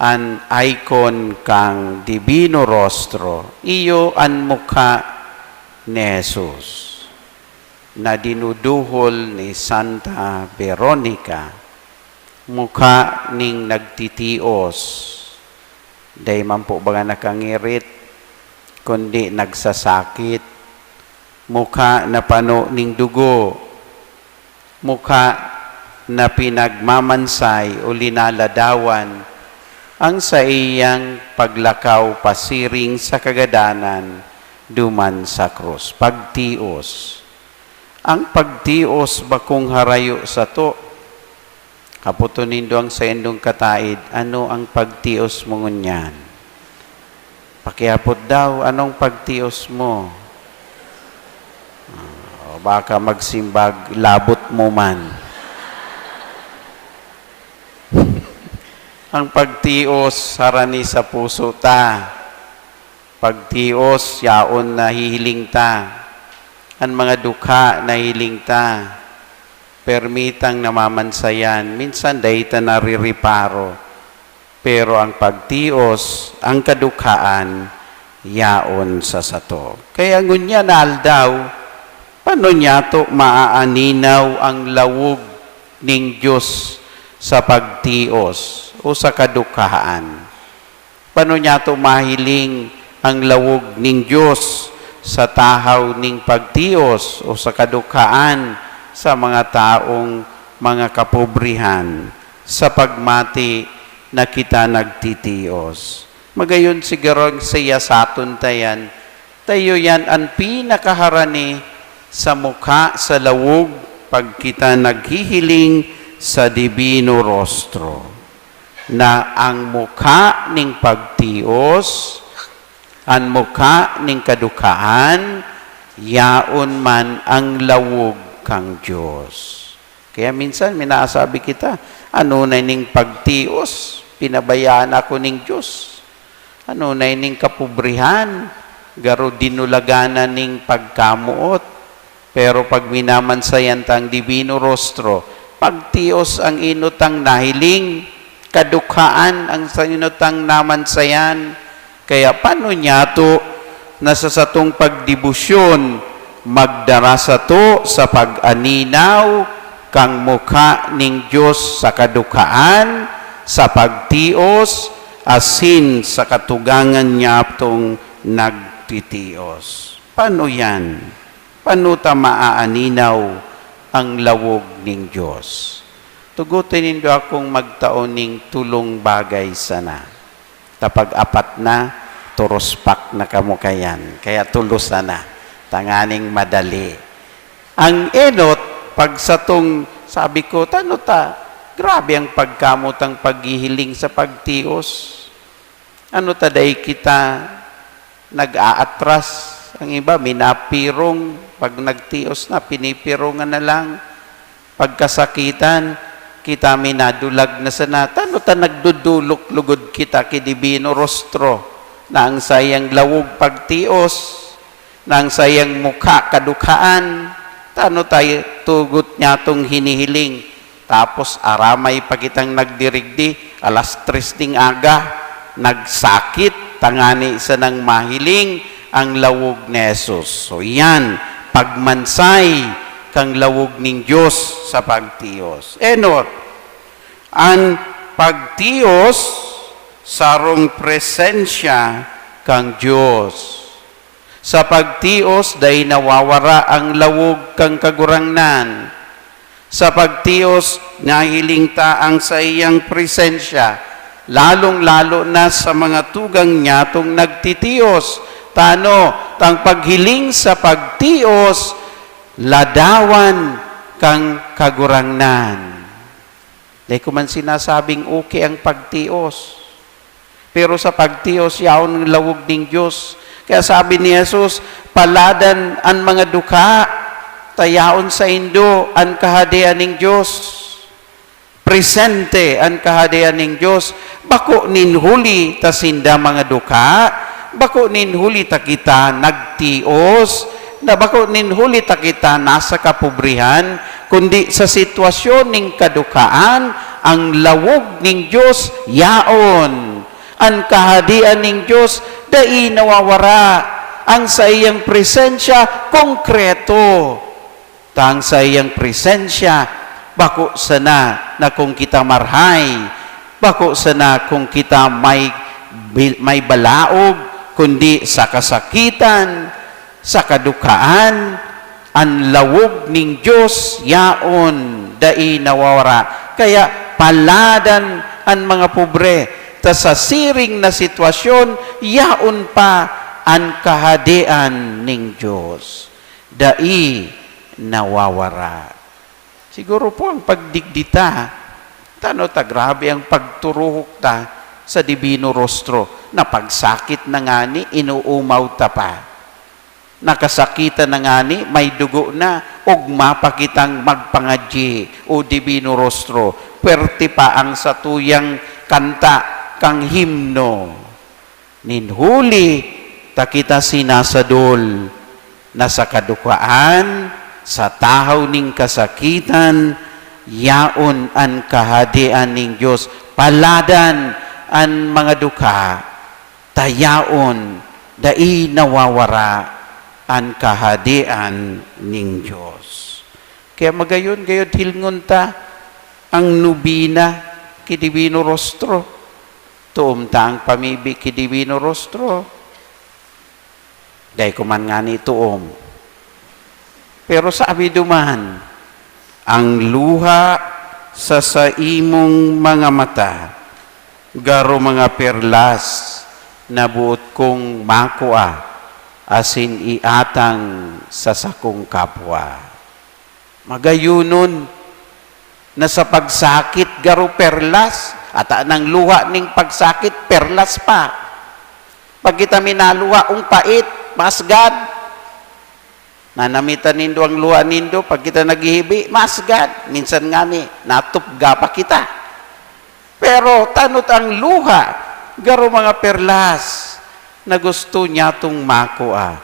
an icon kang Divino Rostro, iyo an mukha ni Jesus na dinuduhol ni Santa Veronica, mukha ning nagtitios, day man po baga nakangirit, kundi nagsasakit, mukha na pano ning dugo, mukha na pinagmamansay o linaladawan, ang sa iyang paglakaw pasiring sa kagadanan, duman sa krus, pagtios. Ang pagtios bakong harayo sa to, kaputo nindo ang sa endong kataid, ano ang pagtios mo ngunyan? Pakiapot daw, anong pagtios mo? O baka magsimbag, labot mo man. Ang pagtios, harani sa puso ta. Pagtios, yaon na hihiling ta. Ang mga dukha na hiling ta, permitang namamansayan, minsan dahi ta naririparo, pero ang pagtios, ang kadukhaan, yaon sa sato. Kaya ngunya naldaw, paano niya to maaaninaw ang lawog ning Diyos sa pagtios o sa kadukhaan? Paano niya to mahiling ang lawog ning Diyos sa tahaw ning pagtios o sa kadukhaan sa mga taong mga kapobrihan sa pagmati na kita nagtitios. Magayon siguro siya sa aton tayan, tayo yan ang pinakaharani sa mukha sa lawog pag kita naghihiling sa Divino Rostro, na ang mukha ning pagtios, ang mukha ning kadukhaan, yaon man ang lawog kang Diyos. Kaya minsan minaasabi kita, ano na ning pagtios, pinabayaan ako ning Diyos. Ano na ning kapobrihan, garo dinulaganan ning pagkamuot. Pero pag minamansayan tang Divino Rostro, pagtios ang inutang nahiling, kadukhaan ang sa inutang namansayan. Kaya paano niya to nasa satong pagdibusyon, magdara sa to sa pag-aninaw kang mukha ning Diyos sa kadukhaan, sa pagtios, asin sa katugangan niya itong nagtitios. Paano yan? Paano ta maaaninaw ang lawog ning Diyos? Tugutin nindo akong magtaon ning tulong bagay sana. Tapag apat na, turospak na kamukayan. Kaya tulos na, tanganing madali. Ang enot, pag sa tong, sabi ko, tano ta, grabe ang pagkamot ang paghihiling sa pagtios. Ano taday kita nag-aatras? Ang iba, minapirong. Pag nagtios na, pinipirungan na lang. Pagkasakitan, kita minadulag na sana. Tano ta nagdudulok lugod kita kidibino rostro na ang sayang lawog pagtios, na ang sayang mukha kadukaan. Tano tayo tugot niya tong hinihiling. Tapos aramay pa kitang nagdirigdi, alas 3 ding aga, nagsakit, tangani isa ng mahiling ang lawog ni Jesus. So yan, pagmansay kang lawog ning Diyos sa pagtios. Enot, ang pagtios sarong presensya kang Diyos. Sa pagtios, day nawawara ang lawog kang kagurangnan. Sa pagtios, nahiling ta ang sa iyang presensya, lalong-lalo na sa mga tugang niya tong nagtitios. Tano, tang paghiling sa pagtios, ladawan kang kagurangnan. Dahil ko man sinasabing okay ang pagtios. Pero sa pagtios, yaon ng lawog ng Diyos. Kaya sabi ni Jesus, paladan ang mga duka, tayaon sa indo ang kahadian ng Diyos. Presente ang kahadian ng Diyos. Bako ninhuli ta sinda mga duka, bako ninhuli ta kita nagtios, na bako ninhuli ta kita nasa kapobrihan, kundi sa sitwasyon ning kadukaan, ang lawog ning Diyos yaon. Ang kahadian ning Diyos dai nawawara. Ang sa iyang presensya konkreto. Tang sa iyang presensya, bako sana na kung kita marhay, bako sana kung kita may balaog, kundi sa kasakitan, sa kadukaan, ang lawog ning Diyos yaon, dai nawawara. Kaya paladan ang mga pobre, ta sa siring na sitwasyon, yaon pa ang kahadian ning Diyos. Dai nawawara. Siguro po ang pagdigdita, tano ta grabe ang pagturuhok ta sa Divino Rostro, na pagsakit na ngani, inuumaw ta pa. Nakasakitan na ngani, may dugo na, ugma pa kitang magpangadyi o Divino Rostro. Pwerte pa ang satuyang kanta, kang himno. Ninhuli, ta kita sinasadol, na sa kadukaan, sa tahaw ning kasakitan, yaon ang kahadian ning Diyos. Paladan ang mga duka, tayaon, dai nawawara ang kahadian ning Diyos. Kaya magayon, gayon hilngon ta, ang nubina ki Divino Rostro. Tuom ta ang pamibig ki Divino Rostro. Dahil kuman nga ni tuom. Pero sabi duman, ang luha sa imong mga mata, garo mga perlas na buot kong makua, asin iatang sa sakong kapwa. Magayunon na sa pagsakit garo perlas, at anang luha ning pagsakit perlas pa. Pag kita minaluha ang pait, masgad. Nanamitan nindo ang luha nindo, pag kita naghihibi, masgad. Minsan nga ni, natupga pa kita. Pero tanot ang luha, garo mga perlas, na gusto niya itong makua.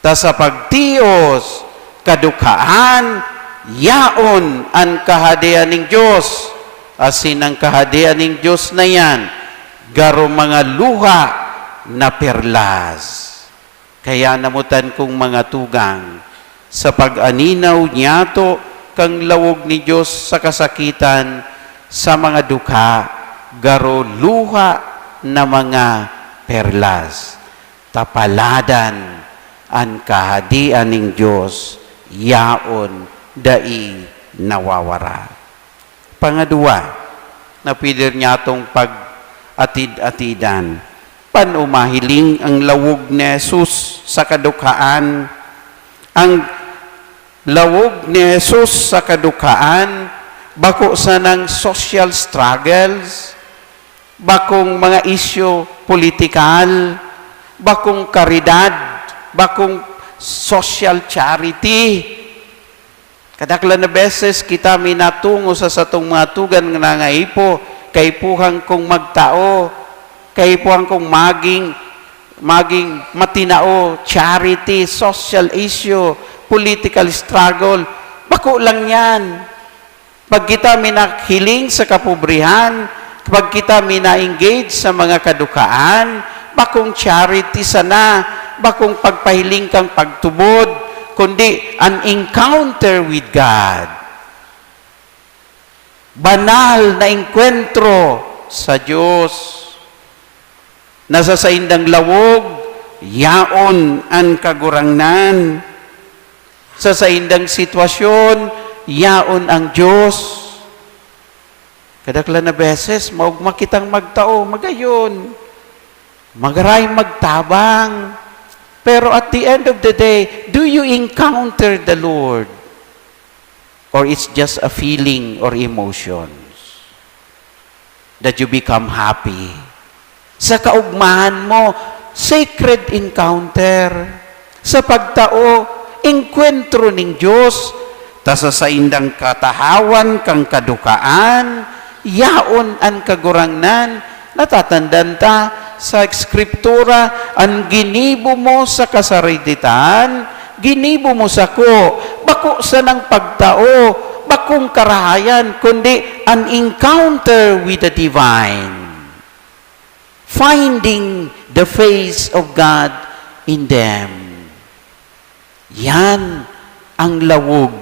Ta sa pagtios, kadukaan, yaon ang kahadian ng Diyos. Asin ang kahadian ng Diyos na yan, garo mga luha na perlas. Kaya namutan kong mga tugang, sa pag-aninaw niyato kang lawog ni Diyos sa kasakitan, sa mga duka, garo luha na mga perlas. Tapaladan ang kahadian ng Diyos, yaon dai nawawara. Pangadua, na pider niya itong pag-atid-atidan. Panumahiling ang lawog ni Jesus sa kadukhaan. Ang lawog ni Jesus sa kadukhaan, bako sa ng social struggles, bakong mga isyo politikal, bakong karidad, bakong social charity. Kadaklan na beses kita minatungo sa satong mga tugan nga nangaipo, kay puhang kong magtao, kay puhang kong maging matinao, charity, social issue, political struggle. Bako lang yan. Pag kita minahiling sa kapobrihan, pag kita mina-engage sa mga kadukaan, bakong charity sana, bakong pagpahiling kang pagtubod, kundi an encounter with God. Banal na enkwentro sa Diyos. Nasa saindang lawog, yaon ang kagurangnan. Sa saindang sitwasyon, yaon ang Diyos. Kadaklan na beses, maugma kitang magtao, magayon. Magaray magtabang. Pero at the end of the day, do you encounter the Lord? Or it's just a feeling or emotions that you become happy? Sa kaugmahan mo, sacred encounter. Sa pagtao, enkwentro ng Diyos. Ta sa indang katahawan kang kadukaan, yaon ang kagurangnan, natatandaan ta sa Skriptura, ang ginibo mo sa kasariditan, ginibo mo sa ko, bako sa ng pagtao, bakong karahayan, kundi an encounter with the divine. Finding the face of God in them. Yan ang lawog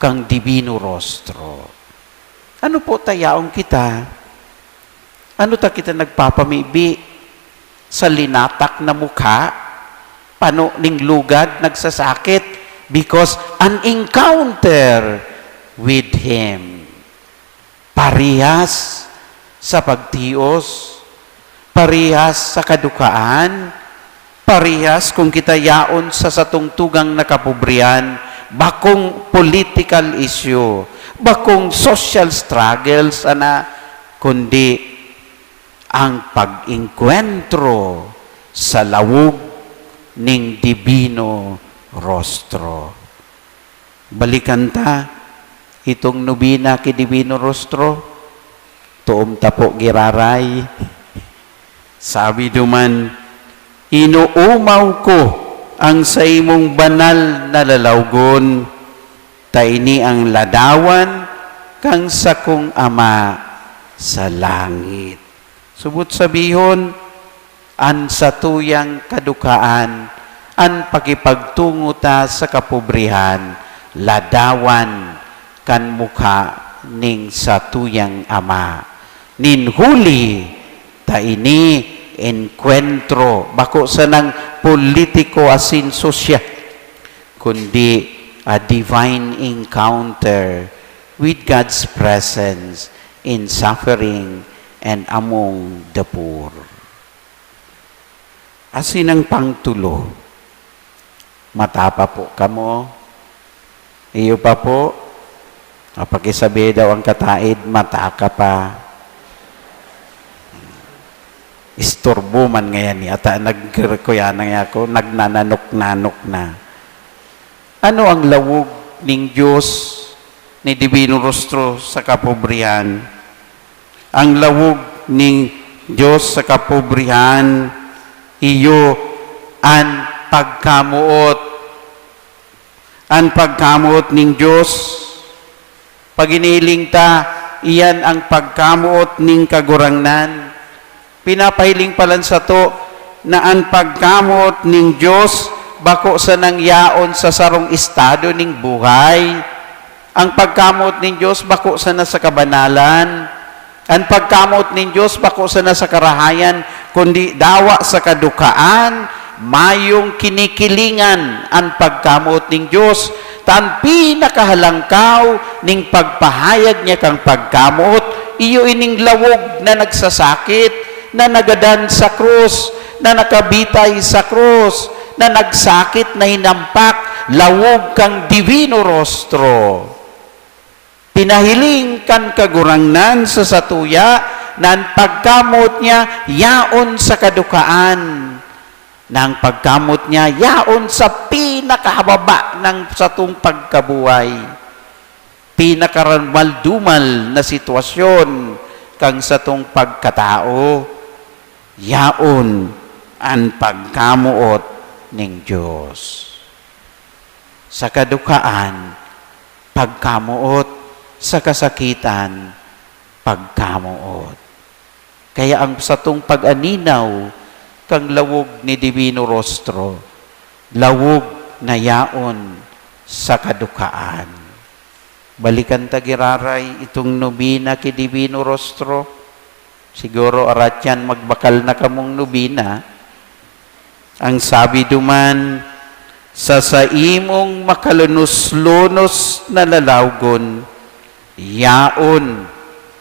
kang divino rostro. Ano po tayaong kita? Ano ta kita nagpapamibi? Sa linatak na mukha? Pano ning lugad nagsasakit? Because an encounter with Him. Parihas sa pagtios, parihas sa kadukaan, parihas kung kita yaon sa satungtugang nakapobrihan, bakong political issue, bakong social struggles, kundi ang pag-engkwentro sa lawog ning divino rostro. Balikan ta itong nobina ki divino rostro, tuom tapo giraray. Sabi duman, inuumaw ko ang sa imong banal na lalawgon, taini ang ladawan kang sa kong ama sa langit. Subot sabihon, an satuyang kadukaan, an pakipagtungo ta sa kapobrihan, ladawan kan mukha ning satuyang ama. Ninhuli ta ini enkwentro, bako sa ng politiko asin sosyal, kundi a divine encounter with God's presence in suffering and among the poor. Asin ang pangtulo, matapa po kamo, iyo pa po, pakisabi daw ang kataid, mata ka pa. Istorbo man ngayon niya, ata nagkuya na ako, nagnananok-nanok na. Ano ang lawog ng Diyos ni Divino Rostro sa kapobrihan? Ang lawog ng Diyos sa kapobrihan, iyo ang pagkamuot. Ang pagkamuot ng Diyos, pag iniling ta, iyan ang pagkamuot ng kagurangnan. Pinapahiling palan sa to, na ang pagkamuot ng Diyos, bako sa nangyaon sa sarong estado ng buhay. Ang pagkamuot ng Diyos, bako sa nasa kabanalan. Ang pagkamot nin Diyos, bako sa nasa karahayan, kundi dawa sa kadukaan, mayong kinikilingan ang pagkamot ning Diyos. Tan pinakahalangkaw ning pagpahayag niya kang pagkamot, iyo ining lawog na nagsasakit, na nagadan sa krus, na nakabitay sa krus, na nagsakit na hinampak, lawog kang divino rostro. Pinahiling kan kagurangnan sa satuya, na ang pagkamot niya yaon sa kadukaan, na ang pagkamot niya yaon sa pinakahababa ng satong pagkabuhay, pinakamaldumal na sitwasyon kang satong pagkatao, yaon ang pagkamuot ning Diyos. Sa kadukaan, pagkamuot, sa kasakitan, pagkamuot. Kaya ang satong pag-aninaw kang lawog ni Divino Rostro, lawog na yaon sa kadukaan. Balikan tagiraray itong nobina ki Divino Rostro. Siguro arat yan magbakal na kamong nobina. Ang sabi duman, sa imong makalunos-lunos na lalawgon, yaon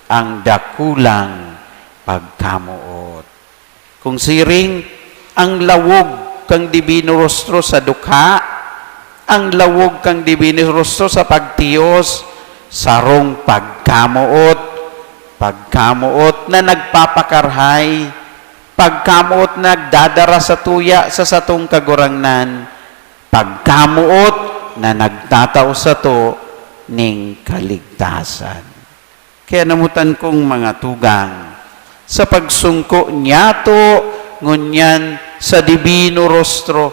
ang dakulang pagkamuot. Kung siring ang lawog kang Divino Rostro sa dukha, ang lawog kang Divino Rostro sa pagtiyos, sarong pagkamuot, pagkamuot na nagpapakarhay, pagkamuot na nagdadara sa tuya sa satong kagurangnan, pagkamuot na nagtatao sa to ning kaligtasan. Kaya namutan kong mga tugang, sa pagsungko niya to, ngunyan sa Divino Rostro,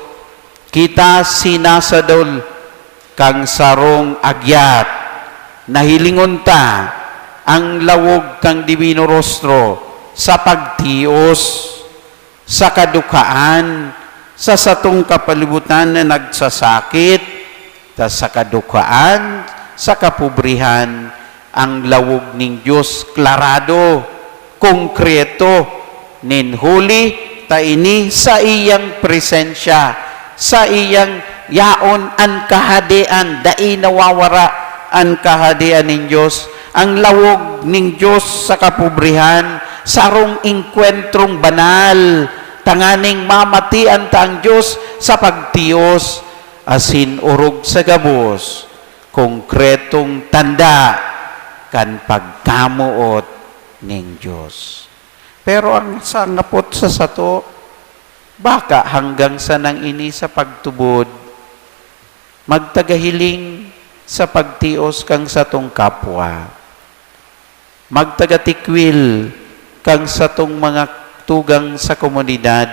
kita sinasadol kang sarong agyat, nahilingon ta ang lawog kang Divino Rostro sa pagtios, sa kadukaan, sa satong kapalibutan na nagsasakit, ta sa kadukaan, sa kapobrihan, ang lawog ning Diyos klarado, konkreto, nin huli, ta ini sa iyang presensya, sa iyang yaon ang kahadian, dai nawawara ang kahadian ning Diyos, ang lawog ning Diyos sa kapobrihan, sarong inkwentrong banal, tanganing mamatian ta ang Diyos sa pagtiyos, asin urog sa gabos, konkretong tanda kan pagkamuot ning Diyos. Pero ang sangapot sa sato, baka hanggang sa nang ini sa pagtubod, magtagahiling sa pagtios kang satong kapwa, magtagatikwil kang satong mga tugang sa komunidad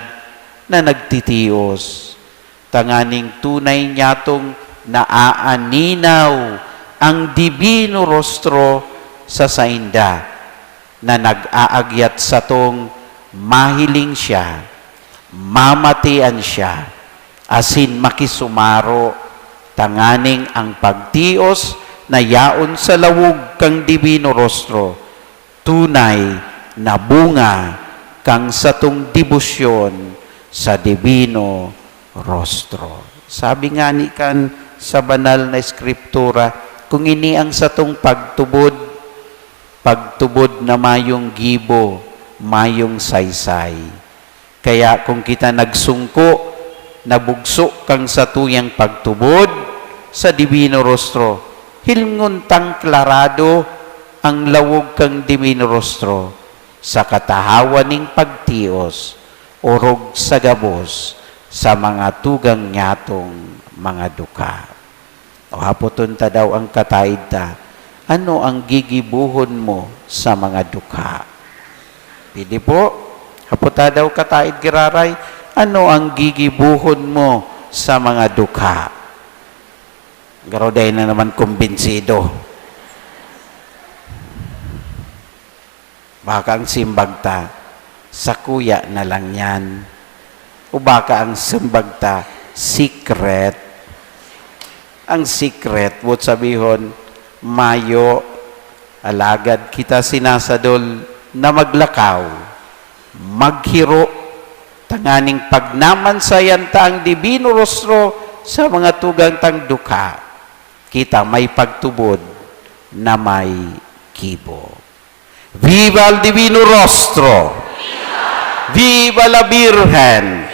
na nagtitios, tanganing tunay niyatong naaaninaw ang Divino Rostro sa sainda, na nag-aagyat sa tong mahiling siya, mamatian siya, asin makisumaro, tanganing ang pagtios na yaon sa lawog kang Divino Rostro, tunay na bunga kang satong debosyon sa Divino Rostro. Sabi nga ni kan sa banal na Eskriptura, kung ini ang satong pagtubod, pagtubod na mayong gibo, mayong saysay. Kaya kung kita nagsungko, nabugso kang sa tuyang pagtubod sa Divino Rostro, hilnguntang klarado ang lawog kang Divino Rostro sa katahawan ning pagtios, orog sa gabos, sa mga tugang nyatong mga duka. O hapoton ta daw ang kataid ta, ano ang gigibuhon mo sa mga duka? Pili po, haputa daw kataid giraray, ano ang gigibuhon mo sa mga duka? Garoday na naman kumbinsido. Baka ang simbagta, sa kuya na lang yan. O baka ang simbagta, secret. Ang secret, what sabihon, mayo, alagad kita sinasadol, na maglakaw, maghiro, tanganing pagnamansayan ta ang divino rostro sa mga tugang tang duka. Kita may pagtubod na may kibo. Viva el divino rostro! Viva la Virgen!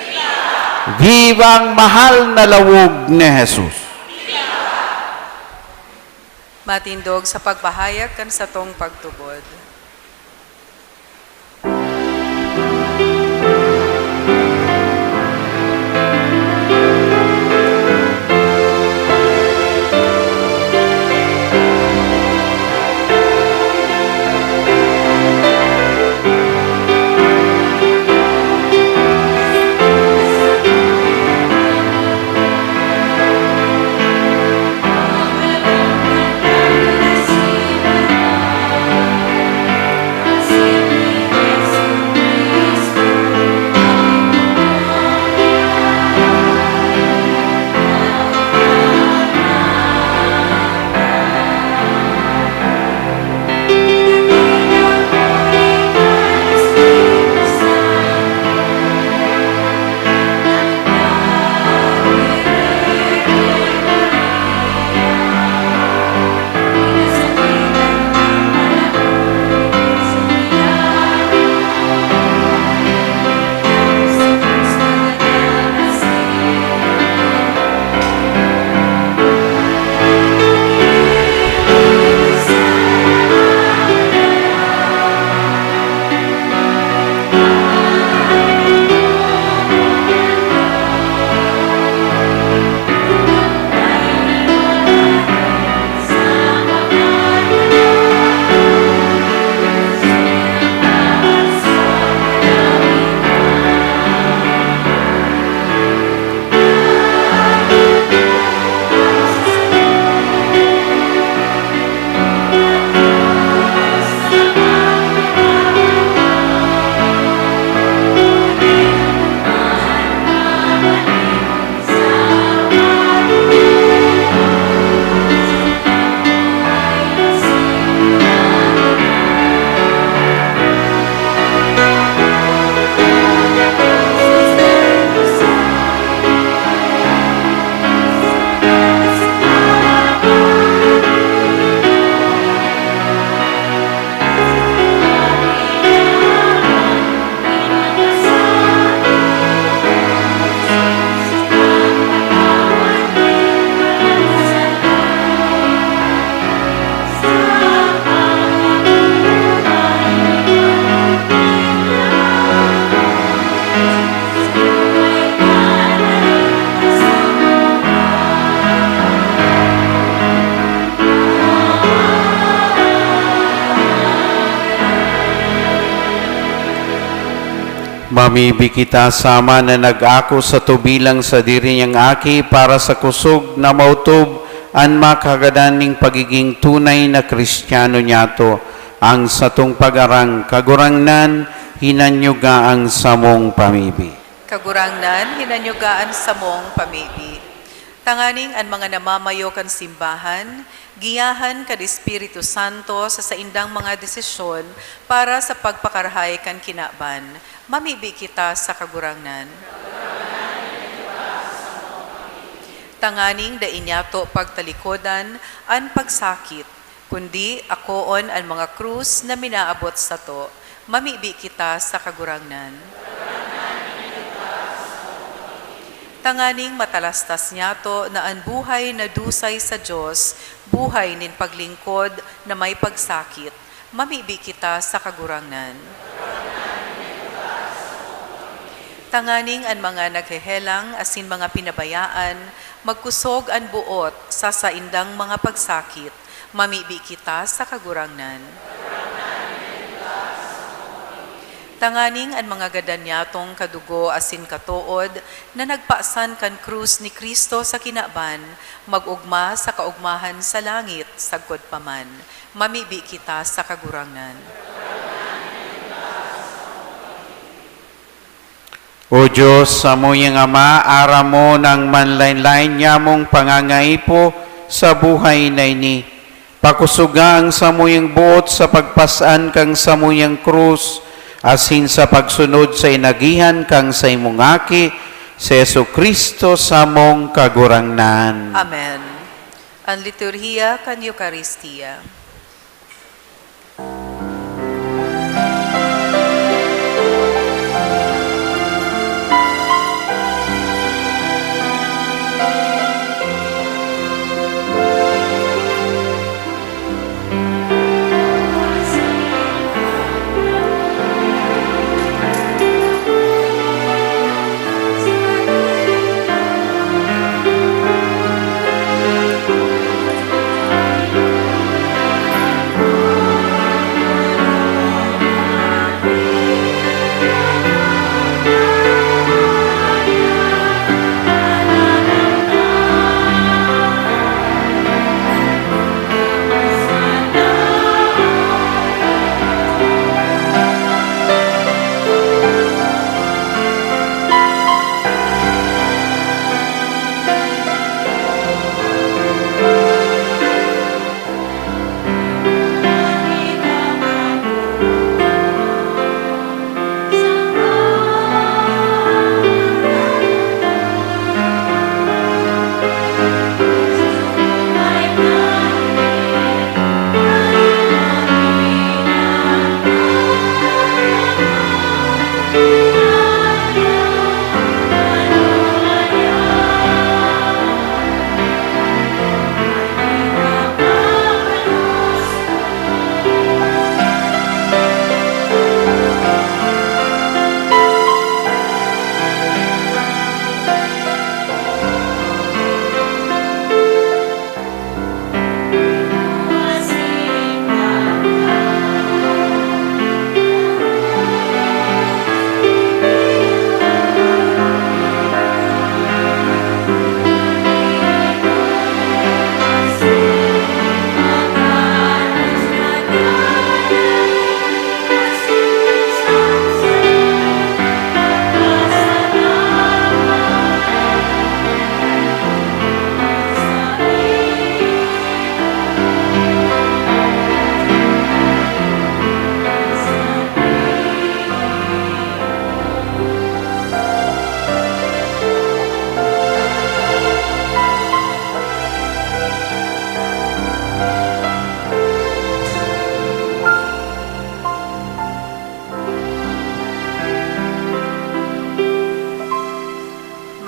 Viva ang mahal na lawog ni Jesus! Matindog sa pagpahayag kan sa tong pagtubod. Mamibi kita sama na nag-ako sa tubilang sa diri niyang aki para sa kusog na mautob ang makagadaning pagiging tunay na Kristiyano niyato ang satong pag-arang kagurangnan hinanyugaan sa mong pamibi. Kagurangnan, hinanyugaan sa mong pamibi. Tanganing ang mga namamayo kan simbahan, giyahan kad Espiritu Santo sa saindang mga desisyon para sa pagpakarahay kan kinaban. Mamibi kita sa kagurangnan. Tanganing da inyato pagtalikodan an pagsakit, kundi akoon ang mga krus na minaabot sa to. Mamibi kita sa kagurangnan. Tanganing matalastas niyato na ang buhay na dusay sa Diyos, buhay nin paglingkod na may pagsakit. Mamibi kita sa kagurangnan. Tanganing ang mga naghehelang asin mga pinabayaan, magkusog ang buot sa saindang mga pagsakit. Mamibi kita sa kagurangnan. Tanganing ang mga gadanyatong kadugo asin katuod na nagpaasan kan krus ni Kristo sa kinaban, magugma sa kaugmahan sa langit, sagkod paman. Mamibi kita sa kagurangnan. O Diyos, sa muyang Ama, ara mo ng manlain-lain niya mong pangangaipo sa buhay na ini. Pakusugang samuyang buot sa pagpasan kang samuyang krus, asin sa pagsunod sa inagihan kang sa imong aki, sa Yesu Kristo sa mong kagurangnan. Amen. Ang liturhiya kan Eucharistia.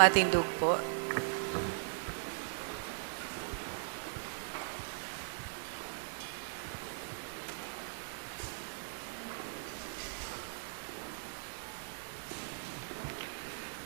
Matindog po.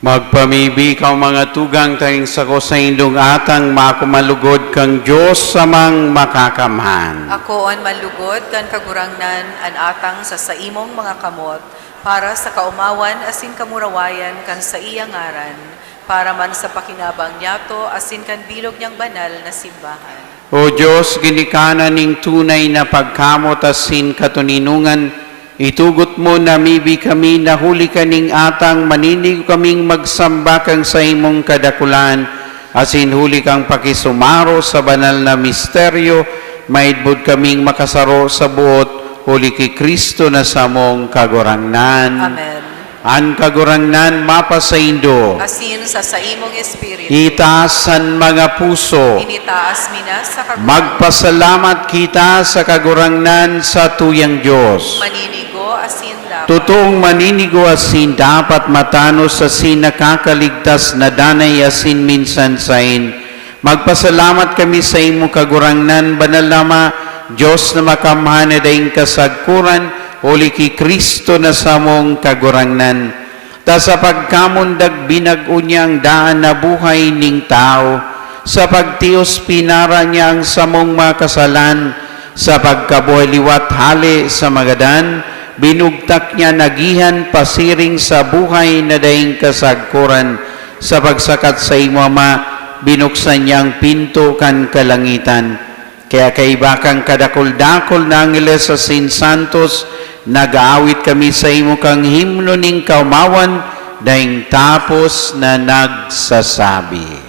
Magpamibi ka mga tugang tayong sako sa indong atang makumalugod kang Diyos samang makakamhan. Ako an malugod kan kagurangnan an atang sa saimong mga kamot para sa kaumawan asin kamurawayan kan sa iyang ngaran para man sa pakinabang niyato asin kan bilog niyang banal na simbahan. O Diyos, ginikanan ning tunay na pagkamot asin katuninungan, itugot mo na mibi kami nahuli kaning atang maninig kaming magsamba kang sa imong kadakulan, asin huli kang pakisumaro sa banal na misteryo, maidbud kaming makasaro sa buot, huli ki Kristo na samong kagurangnan. Amen. An kagurangnan mapasaindo, Asin sa saimong espiritu, itaasan mga puso, initaas minas sa kagurangnan, magpasalamat kita sa kagurangnan sa tuyang Diyos. maninigo asin dapat. Totoong maninigo asin dapat matanos asin nakakaligtas na danay asin minsan sain. Magpasalamat kami sa imo kagurangnan, banal nama, Diyos na makamhan na daing kasagkuran, uli ki Kristo na samong kagurangnan. Ta sa pagkamundag binag-unyang daan na buhay ning tao, sa pagtios pinara niya ang samong makasalan, sa pagkabuhay liwat hali sa magadan, binugtak niya nagihan pasiring sa buhay na daing kasagkuran, sa pagsakat sa imo ama, binuksan niyang pinto kan kalangitan. Kaya kaibakang kadakol-dakol na angeles sa Sin Santos, nag-aawit kami sa imo kang himno ning kaumawan, daing tapos na nagsasabi.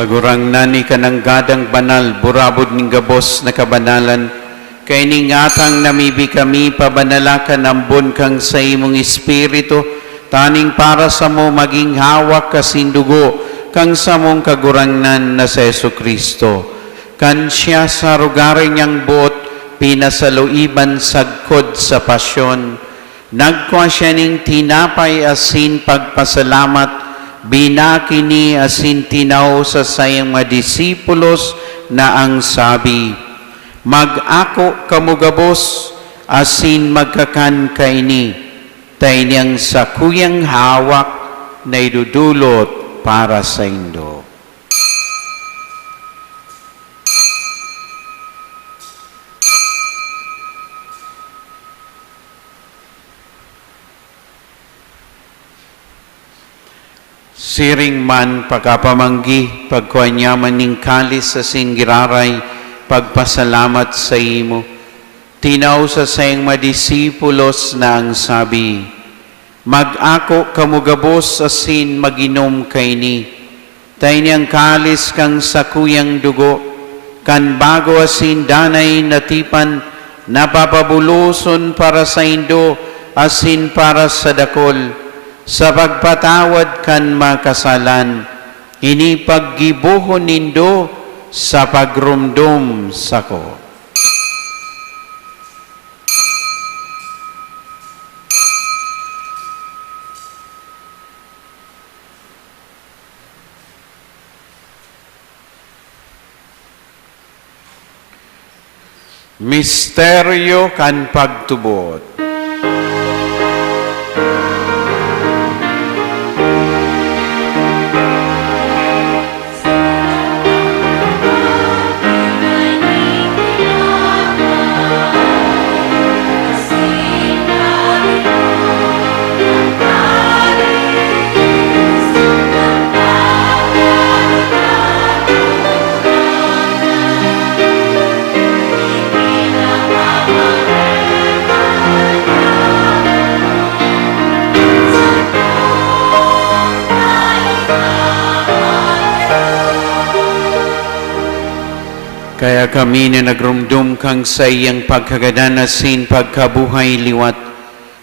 Kagurangnan ni kanang gadang banal, burabod ning gabos na kabanalan, kay ningatang namibi kami pabanalakan ambon kang sa imong espiritu, taning para sa mo maging hawak kasindugo, kang sa mong kagurangnan na sa Yesu Kristo. Kan siya sa rugaring niyang buot, pinasaluiban sagkod sa pasyon. Nagkwa siya ning tinapay asin pagpasalamat, binakini asin tinaw sa sayang mga disipulos na ang sabi, mag-ako kamugabos asin magkakan kaini, tay niyang sakuyang hawak na idudulot para sa indo. Siring man pagkapamanggi, pagkuanyaman ning kalis sa singgiraray, pagpasalamat sa imo. Tinaw sa sayang madisipulos na ang sabi, mag-ako kamugabos asin maginom kaini. Tay niyang kalis kang sakuyang dugo, kan bago asin danay natipan, napapabuluson para sa indo asin para sa dakol. Sa pagpatawad kan makasalan, inipaggibuhon nindo sa pagrumdum sako. Misteryo kan pagtubod. Kaya kami na nagrumdum kang sa iyang pagkagadanasin, pagkabuhay liwat,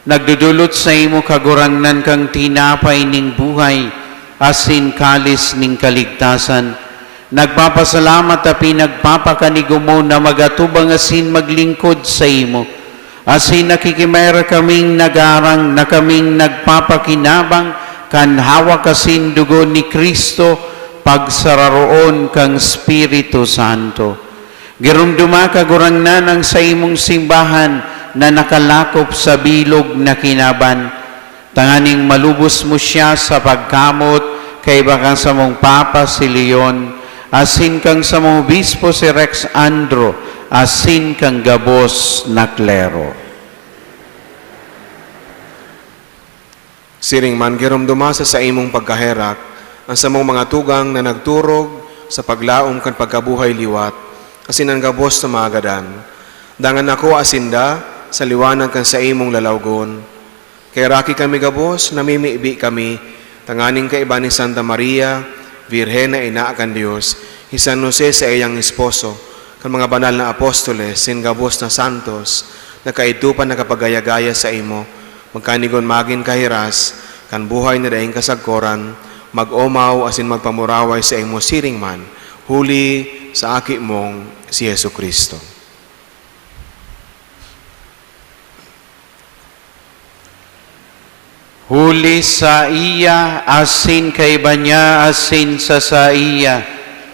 nagdudulot sa imo kagurangnan kang tinapay ning buhay, asin kalis ning kaligtasan. Nagpapasalamat api nagpapakanigo mo na magatubang asin maglingkod sa imo. Asin nakikimera kaming nagarang na kaming nagpapakinabang kan hawak asin dugo ni Kristo, pagsararoon kang Espiritu Santo. Girumduma kagurangnan ang sa imong simbahan na nakalakop sa bilog na kinaban. Tanganing malubos mo siya sa pagkamot kay bakang sa mong Papa si Leon, asin kang sa mong Obispo si Rex Andro, asin kang gabos na klero. Siring man girumduma sa imong pagkaherak, ang sa mong mga tugang na nagturog sa paglaom kan pagkabuhay liwat, asin ang gabos na maagadan. Dangan ako asinda sa liwanag kan sa imong lalawgon. Kay raki kami gabos, namimiibi kami, tanganing kaiba ni Santa Maria, Virhen na ina kan Diyos, San Jose sa iyang esposo, kan mga banal na apostoles, sin gabos na santos, na kaitupan na kapagayagaya sa imo, magkanigon magin kahiras, kan buhay na daing kasagkoran, mag-omaw asin magpamuraway sa imo siring man, huli sa aki mong si Yesu Kristo. Huli sa iya, asin kay banya, asin sa iya.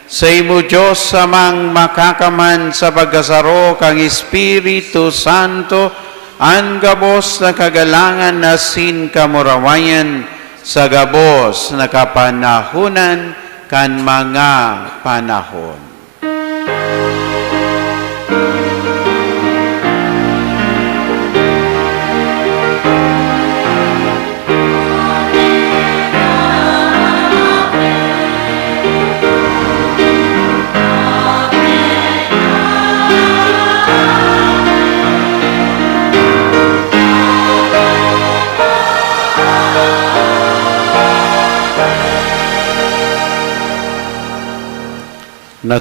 Sa imo Diyos samang makakaman sa pagkasaro kang Espiritu Santo, ang gabos na kagalangan asin kamurawayan, sa gabos na kapanahunan kan mga panahon.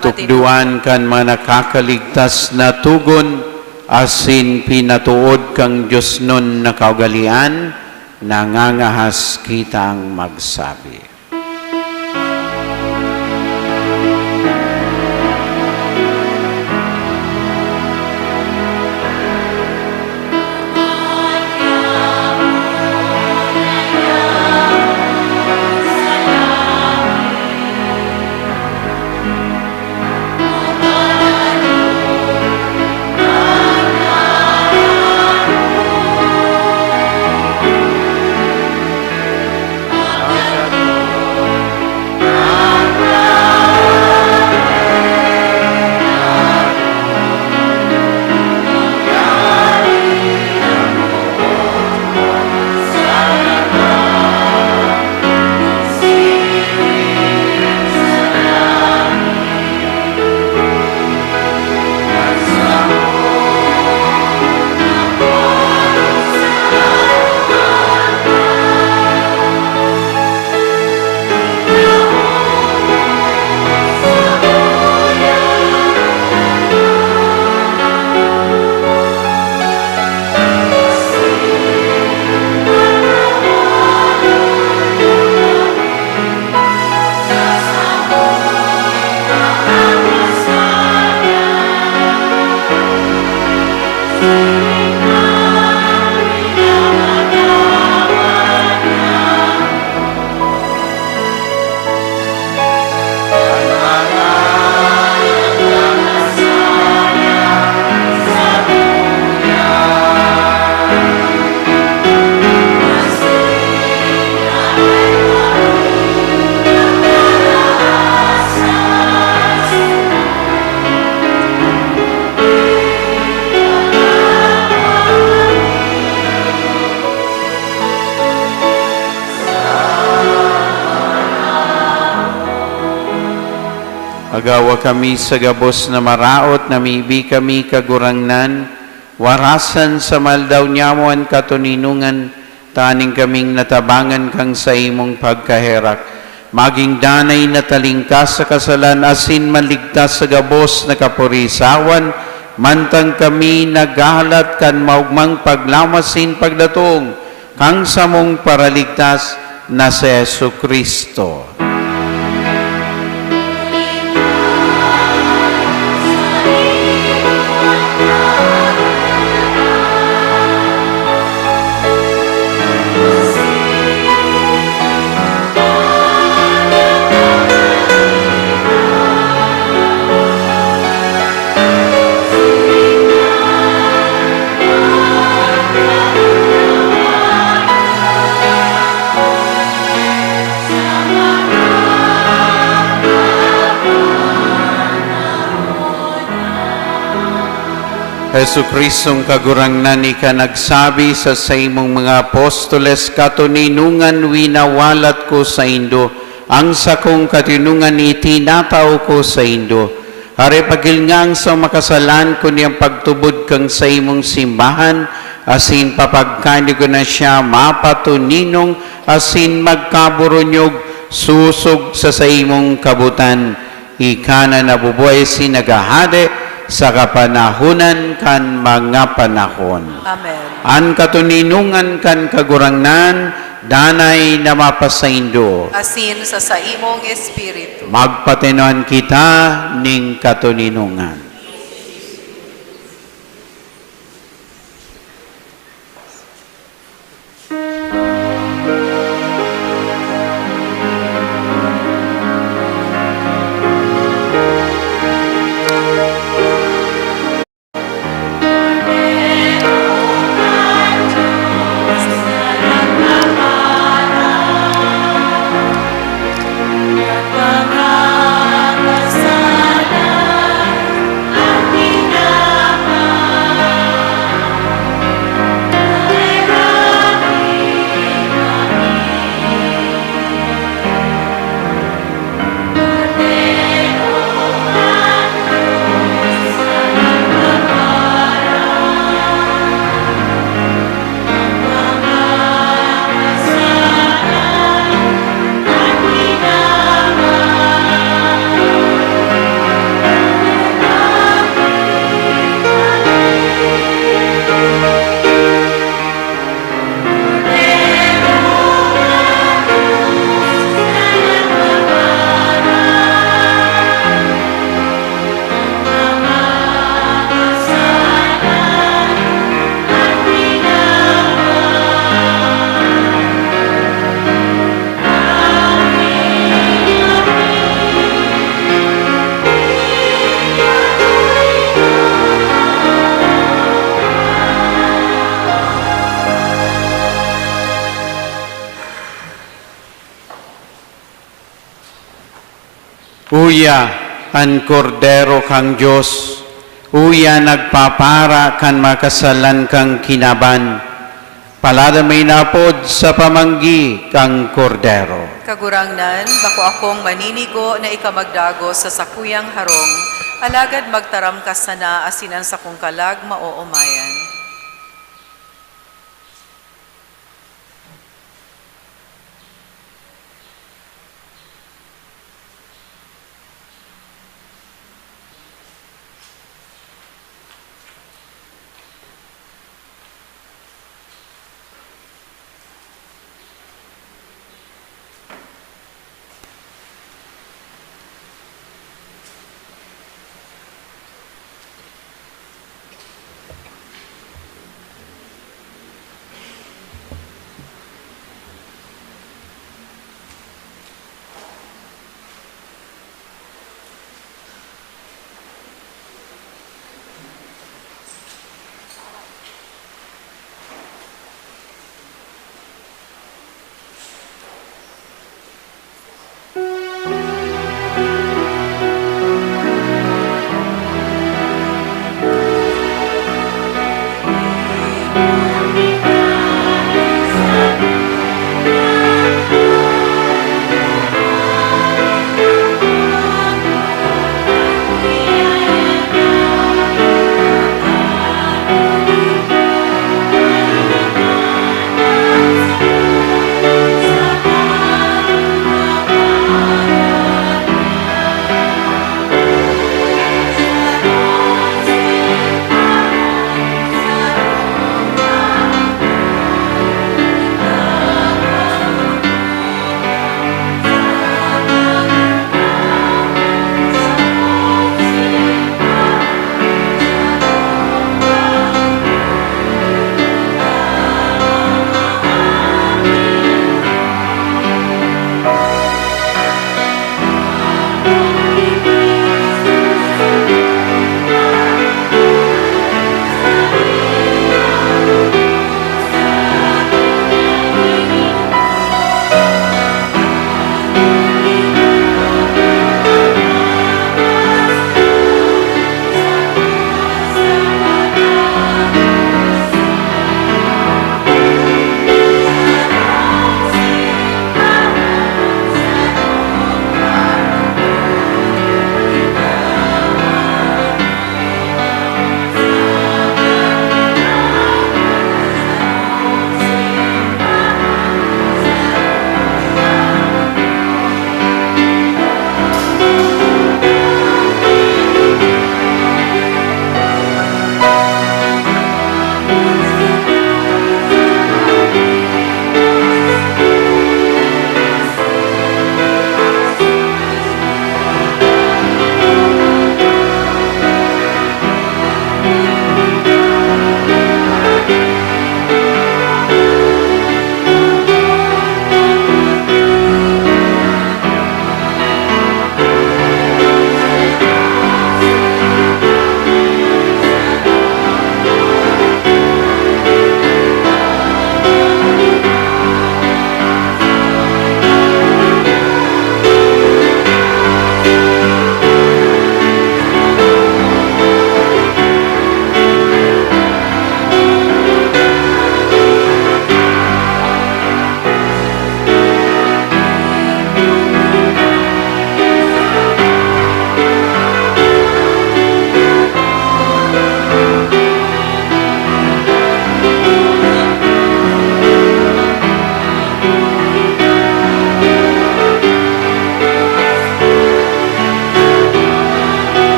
natukduan kan mga nakakaligtas na tugon, asin pinatuod kang Diyos nun na kaugalian, nangangahas kitang magsabi. Agawa kami sa gabos na maraot, namibi kami kagurangnan, warasan sa maldaw nyamuan katuninungan, taning kaming natabangan kang sa imong pagkaherak. Maging danay na talingkas sa kasalan, asin maligtas sa gabos na kapurisawan, mantang kami nagahalat kan maugmang paglamasin pagdatong, kang samong paraligtas na si Yesu Kristo. Hesu Kristong kagurangnan ika nagsabi sa imong mga apostoles, katuninungan winawalat ko sa Indo, ang sakong katinungan itinataw ko sa Indo. Hari pagilngang sa makasalan ko niyang pagtubod kang sa imong simbahan, asin papagkani ko na siya mapatuninong, asin magkaburunyog susog sa imong kabutan. Ika na nabubuhay sinagahade, sa kapanahunan kan mga panahon. Amen. An katuninungan kan kagurangnan, danay na mapasaindo. Asin sa imong espiritu. Magpatinuan kita ning katuninungan. Uya an kordero kang Diyos, uya nagpapara kan makasalan kang kinaban, paladamay napod sa pamanggi kang kordero. Kagurangnan, bako akong maninigo na ikamagdago sa sakuyang harong, alagad magtaram ka sana asinan sa kong kalag maoomayan.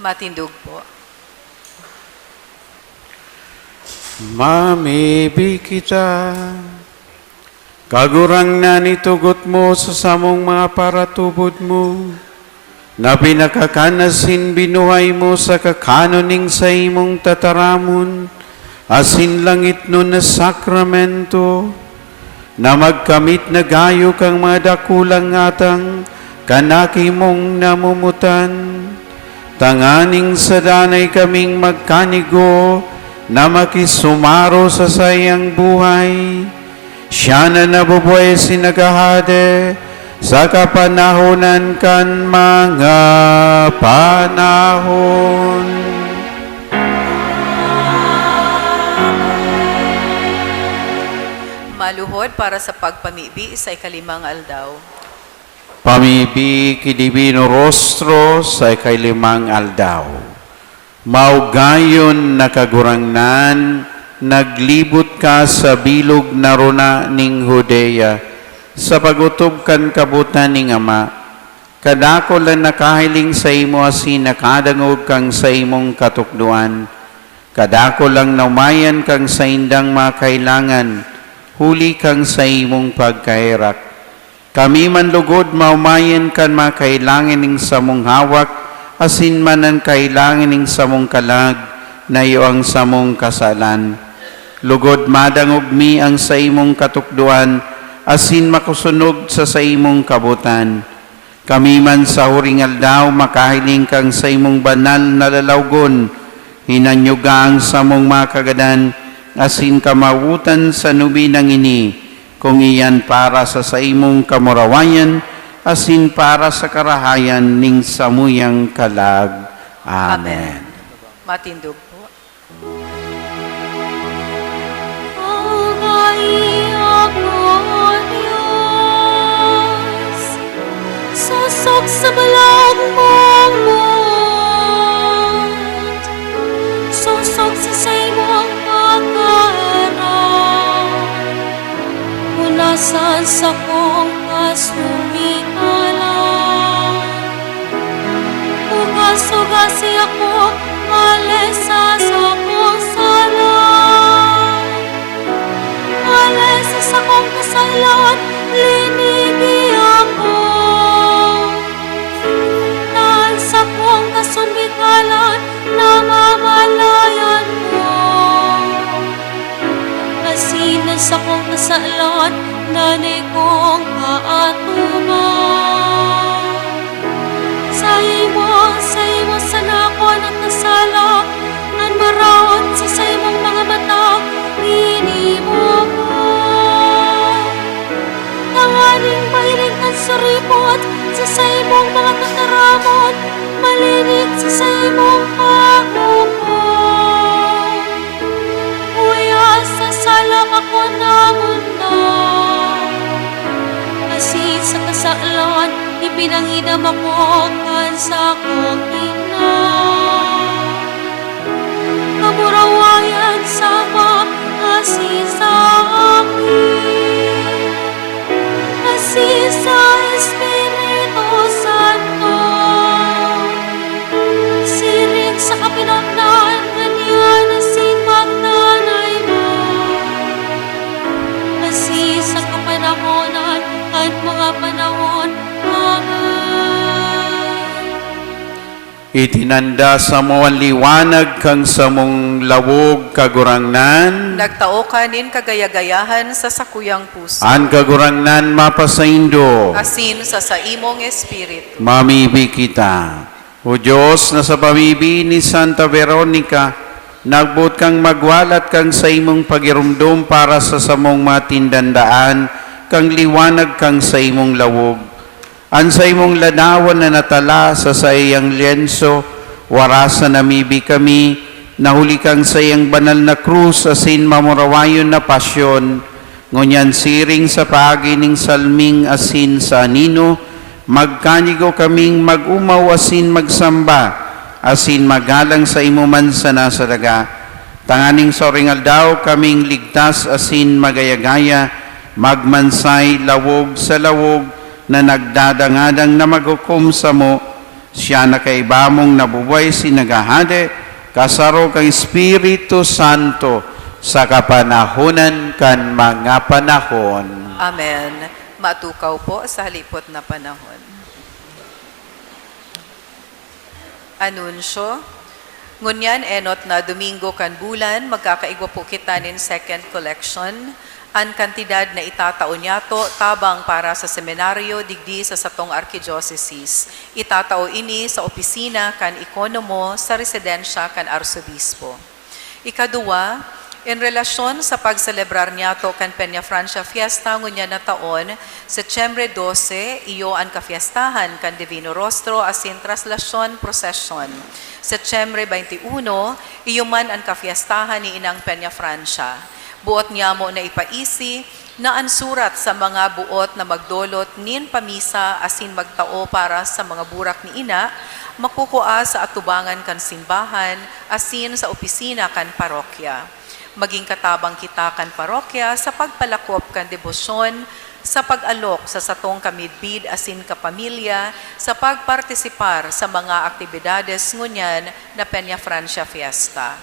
Matindog po. Mamibig kita, kagurang na nitugot mo sa samong mga paratubod mo, na pinakakanasin binuhay mo sa kakanoning sa imong tataramon, asin langit nun na sakramento, na magkamit na gayo kang mga dakulang atang kanaki mong namumutan, tanganing sa danay kaming magkanigo, na makisumaro sa sayang buhay. Siya na nabubuhay sinagahade sa kapanahonan kan mga panahon. Maluhod para sa pagpamibi sa ikalimang aldaw. Pamibi kidibino rostro sa ikalimang aldaw. Maugayon na kagurangnan, naglibot ka sa bilog na runa ning Judea, sa pagutob kan kabutan ning Ama. Kadako lang nakahiling sa imo asin nakadangog kang sa imong katukduan. Kadako lang naumayan kang sa indang makailangan, huli kang sa imong pagkairak. Kami man lugod maumayan kan makailangan ning sa mong hawak, asin man ang kailangan ning samong kalag, na iyo ang samong kasalan. Lugod madangog mi ang sa imong katukduan, asin makusunog sa imong kabutan. Kami man sa huring aldaw, makahiling kang sa imong banal na lalawgon, hinanyuga ang samong makagadan, asin kamawutan sa nubi ng ini, kung iyan para sa imong kamurawayan, asin para sa karahayan ning samuyang kalag. Amen. Matindog po. Susok sa balag mong mund, susok sa saymong pagkaharap, unasan sa kong kasumikalan. Ugas-ugasi ako, alesa sa kong sala, alesa sa kong kasalan, linigi ako. Sa kong kasumikalan, namamalayan mo. Asinan sa kong kasalan, nanay kong kaatuman. Sa imo sana ko nagkasala, nan marawat sa imong mga mata, inimo ko. Tanganing mailing kan suripot, sa imong mga tataramon, malinig sa imong pagmumon. Uya sa salak ako namunda, kasi sa kasalan, ipinangidam ako kan sa kong ina. Kamurawayan sama, kasi sa akin, kasi sa Espiritu Santo, siring sa kapinamnan, ganyan asin magdanay mo, kasi sa kapanahonan at mga panahon. Amen. Itinanda sa mo ang liwanag kang samong lawog kagurangnan, Nagtao kanin kagayagayahan sa sakuyang puso, an kagurangnan mapasaindo. asin sa imong espiritu. Mamibi kita. O Diyos, na sa pamibi ni Santa Veronica, nagbut kang magwalat kang sa imong pagirumdum para sa samong matindandaan, kang liwanag kang sa imong lawog. An sa imong lanawan na natala sa sayang lienso, warasa namibi kami, nahuli kang sa iyang banal na krus, asin mamurawayon na pasyon, ngunyan siring sa paagining salming asin sa anino, magkanigo kaming mag-umaw asin magsamba, asin magalang sa imuman sa nasa daga. Tanganing soringal daw kaming ligtas asin magayagaya, magmansay lawog sa lawog, na nagdadangadang na maghukom sa mo, Siya na kay ibamong nabubuhay sinagahade, kasaro kang Espiritu Santo, sa kapanahunan kan mga panahon. Amen. Matukaw po sa halipot na panahon. Anunsyo. Ngunyan enot na Domingo kan bulan, magkakaigwa po kita nin second collection. Ang kantidad na itatao niyato tabang para sa seminaryo digdi sa satong archidioceses. Itatao ini sa opisina kan ikonomo sa residensya kan arsobispo. Ikadua, in relasyon sa pagselebrar niyato kan Peña Francia Fiesta ngunyan na taon, Setyembre 12, iyo ang kafiestahan kan Divino Rostro asin traslasyon prosesyon. Setyembre 21, iyo man ang kafiestahan ni Inang Peña Francia. Buot niya mo na ipaisi na ang surat sa mga buot na magdolot nin pamisa asin magtao para sa mga burak ni Ina, makukua sa atubangan kan simbahan asin sa opisina kan parokya. Maging katabang kita kan parokya sa pagpalakop kan debosyon, sa pag-alok sa satong kamidbid asin kapamilya, sa pagpartisipar sa mga aktibidades ngunyan na Peña Francia Fiesta.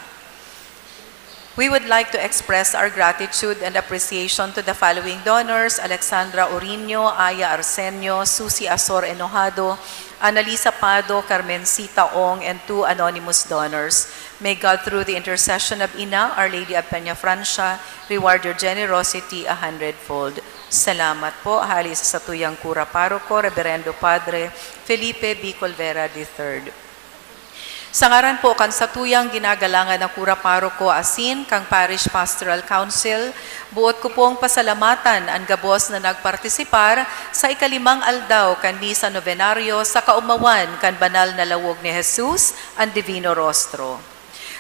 We would like to express our gratitude and appreciation to the following donors: Alexandra Orino, Aya Arsenio, Susie Azor Enojado, Annalisa Pado, Carmencita Ong, and 2 anonymous donors. May God, through the intercession of Ina, Our Lady of Peña Francia, reward your generosity 100-fold. Salamat po. Hali sa Satuyang Kura Paroko, Reverendo Padre Felipe B. Colvera III. Sa ngaran po kan Satuyang ginagalangan ng Kura Paroko asin kang Parish Pastoral Council, buot ko pong pasalamatan ang gabos na nagpartisipar sa ikalimang aldaw kan Misa Novenario sa kaumawan kan banal na lawog ni Jesus, ang Divino Rostro.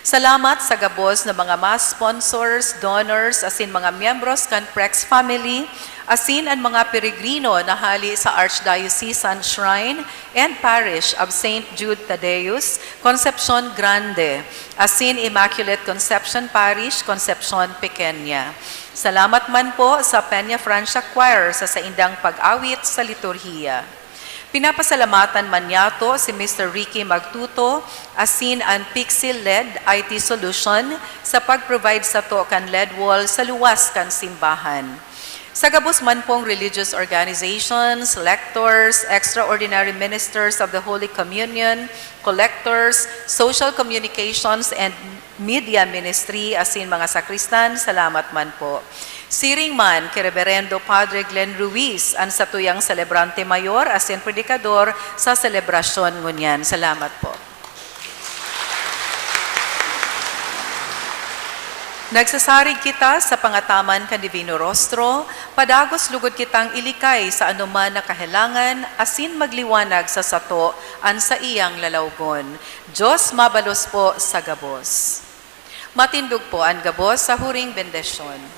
Salamat sa gabos na mga mass sponsors, donors, asin mga miyembros kan Prex family, asin ang mga peregrino na hali sa Archdiocesan Shrine and Parish of St. Jude Tadeus, Concepcion Grande, asin Immaculate Conception Parish, Concepcion Pequeña. Salamat man po sa Peña Francia Choir sa saindang pag-awit sa liturhiya. Pinapasalamatan man yato si Mr. Ricky Magtuto, asin ang Pixel LED IT Solution sa pag-provide sa to kan LED wall sa luwas kan simbahan. Sa gabos man pong religious organizations, lectors, extraordinary ministers of the Holy Communion, collectors, social communications, and media ministry, asin mga sakristan, salamat man po. Siring man kay Reverendo Padre Glenn Ruiz, ang Satuyang Celebrante Mayor, asin predikador sa selebrasyon ngunyan. Salamat po. Nagsasarig kita sa pangataman kan Divino Rostro, padagos lugod kitang ilikay sa anuman na kahilangan, asin magliwanag sa sato an sa iyang lalawgon. Diyos mabalos po sa gabos. Matindog po ang gabos sa huring bendesyon.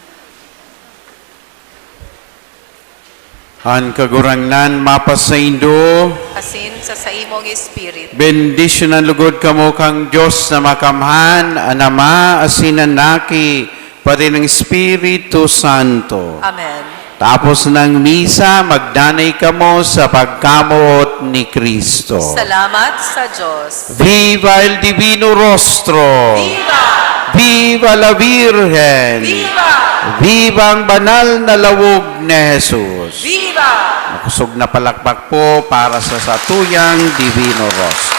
An kagurangnan mapasaindo, Asin sa imong espiritu. bendisyon ang lugod kamo kang Diyos na makamhan, anama, asin anaki, pati ng Espiritu Santo. Amen. Tapos ng misa, magdanay kamo sa pagkamot ni Kristo. Salamat sa Diyos. Viva el Divino Rostro! Viva! Viva la Virgen! Viva! Viva ang banal na lawog ni Jesus! Viva! Makusog na palakpak po para sa Satuyang Divino Rostro.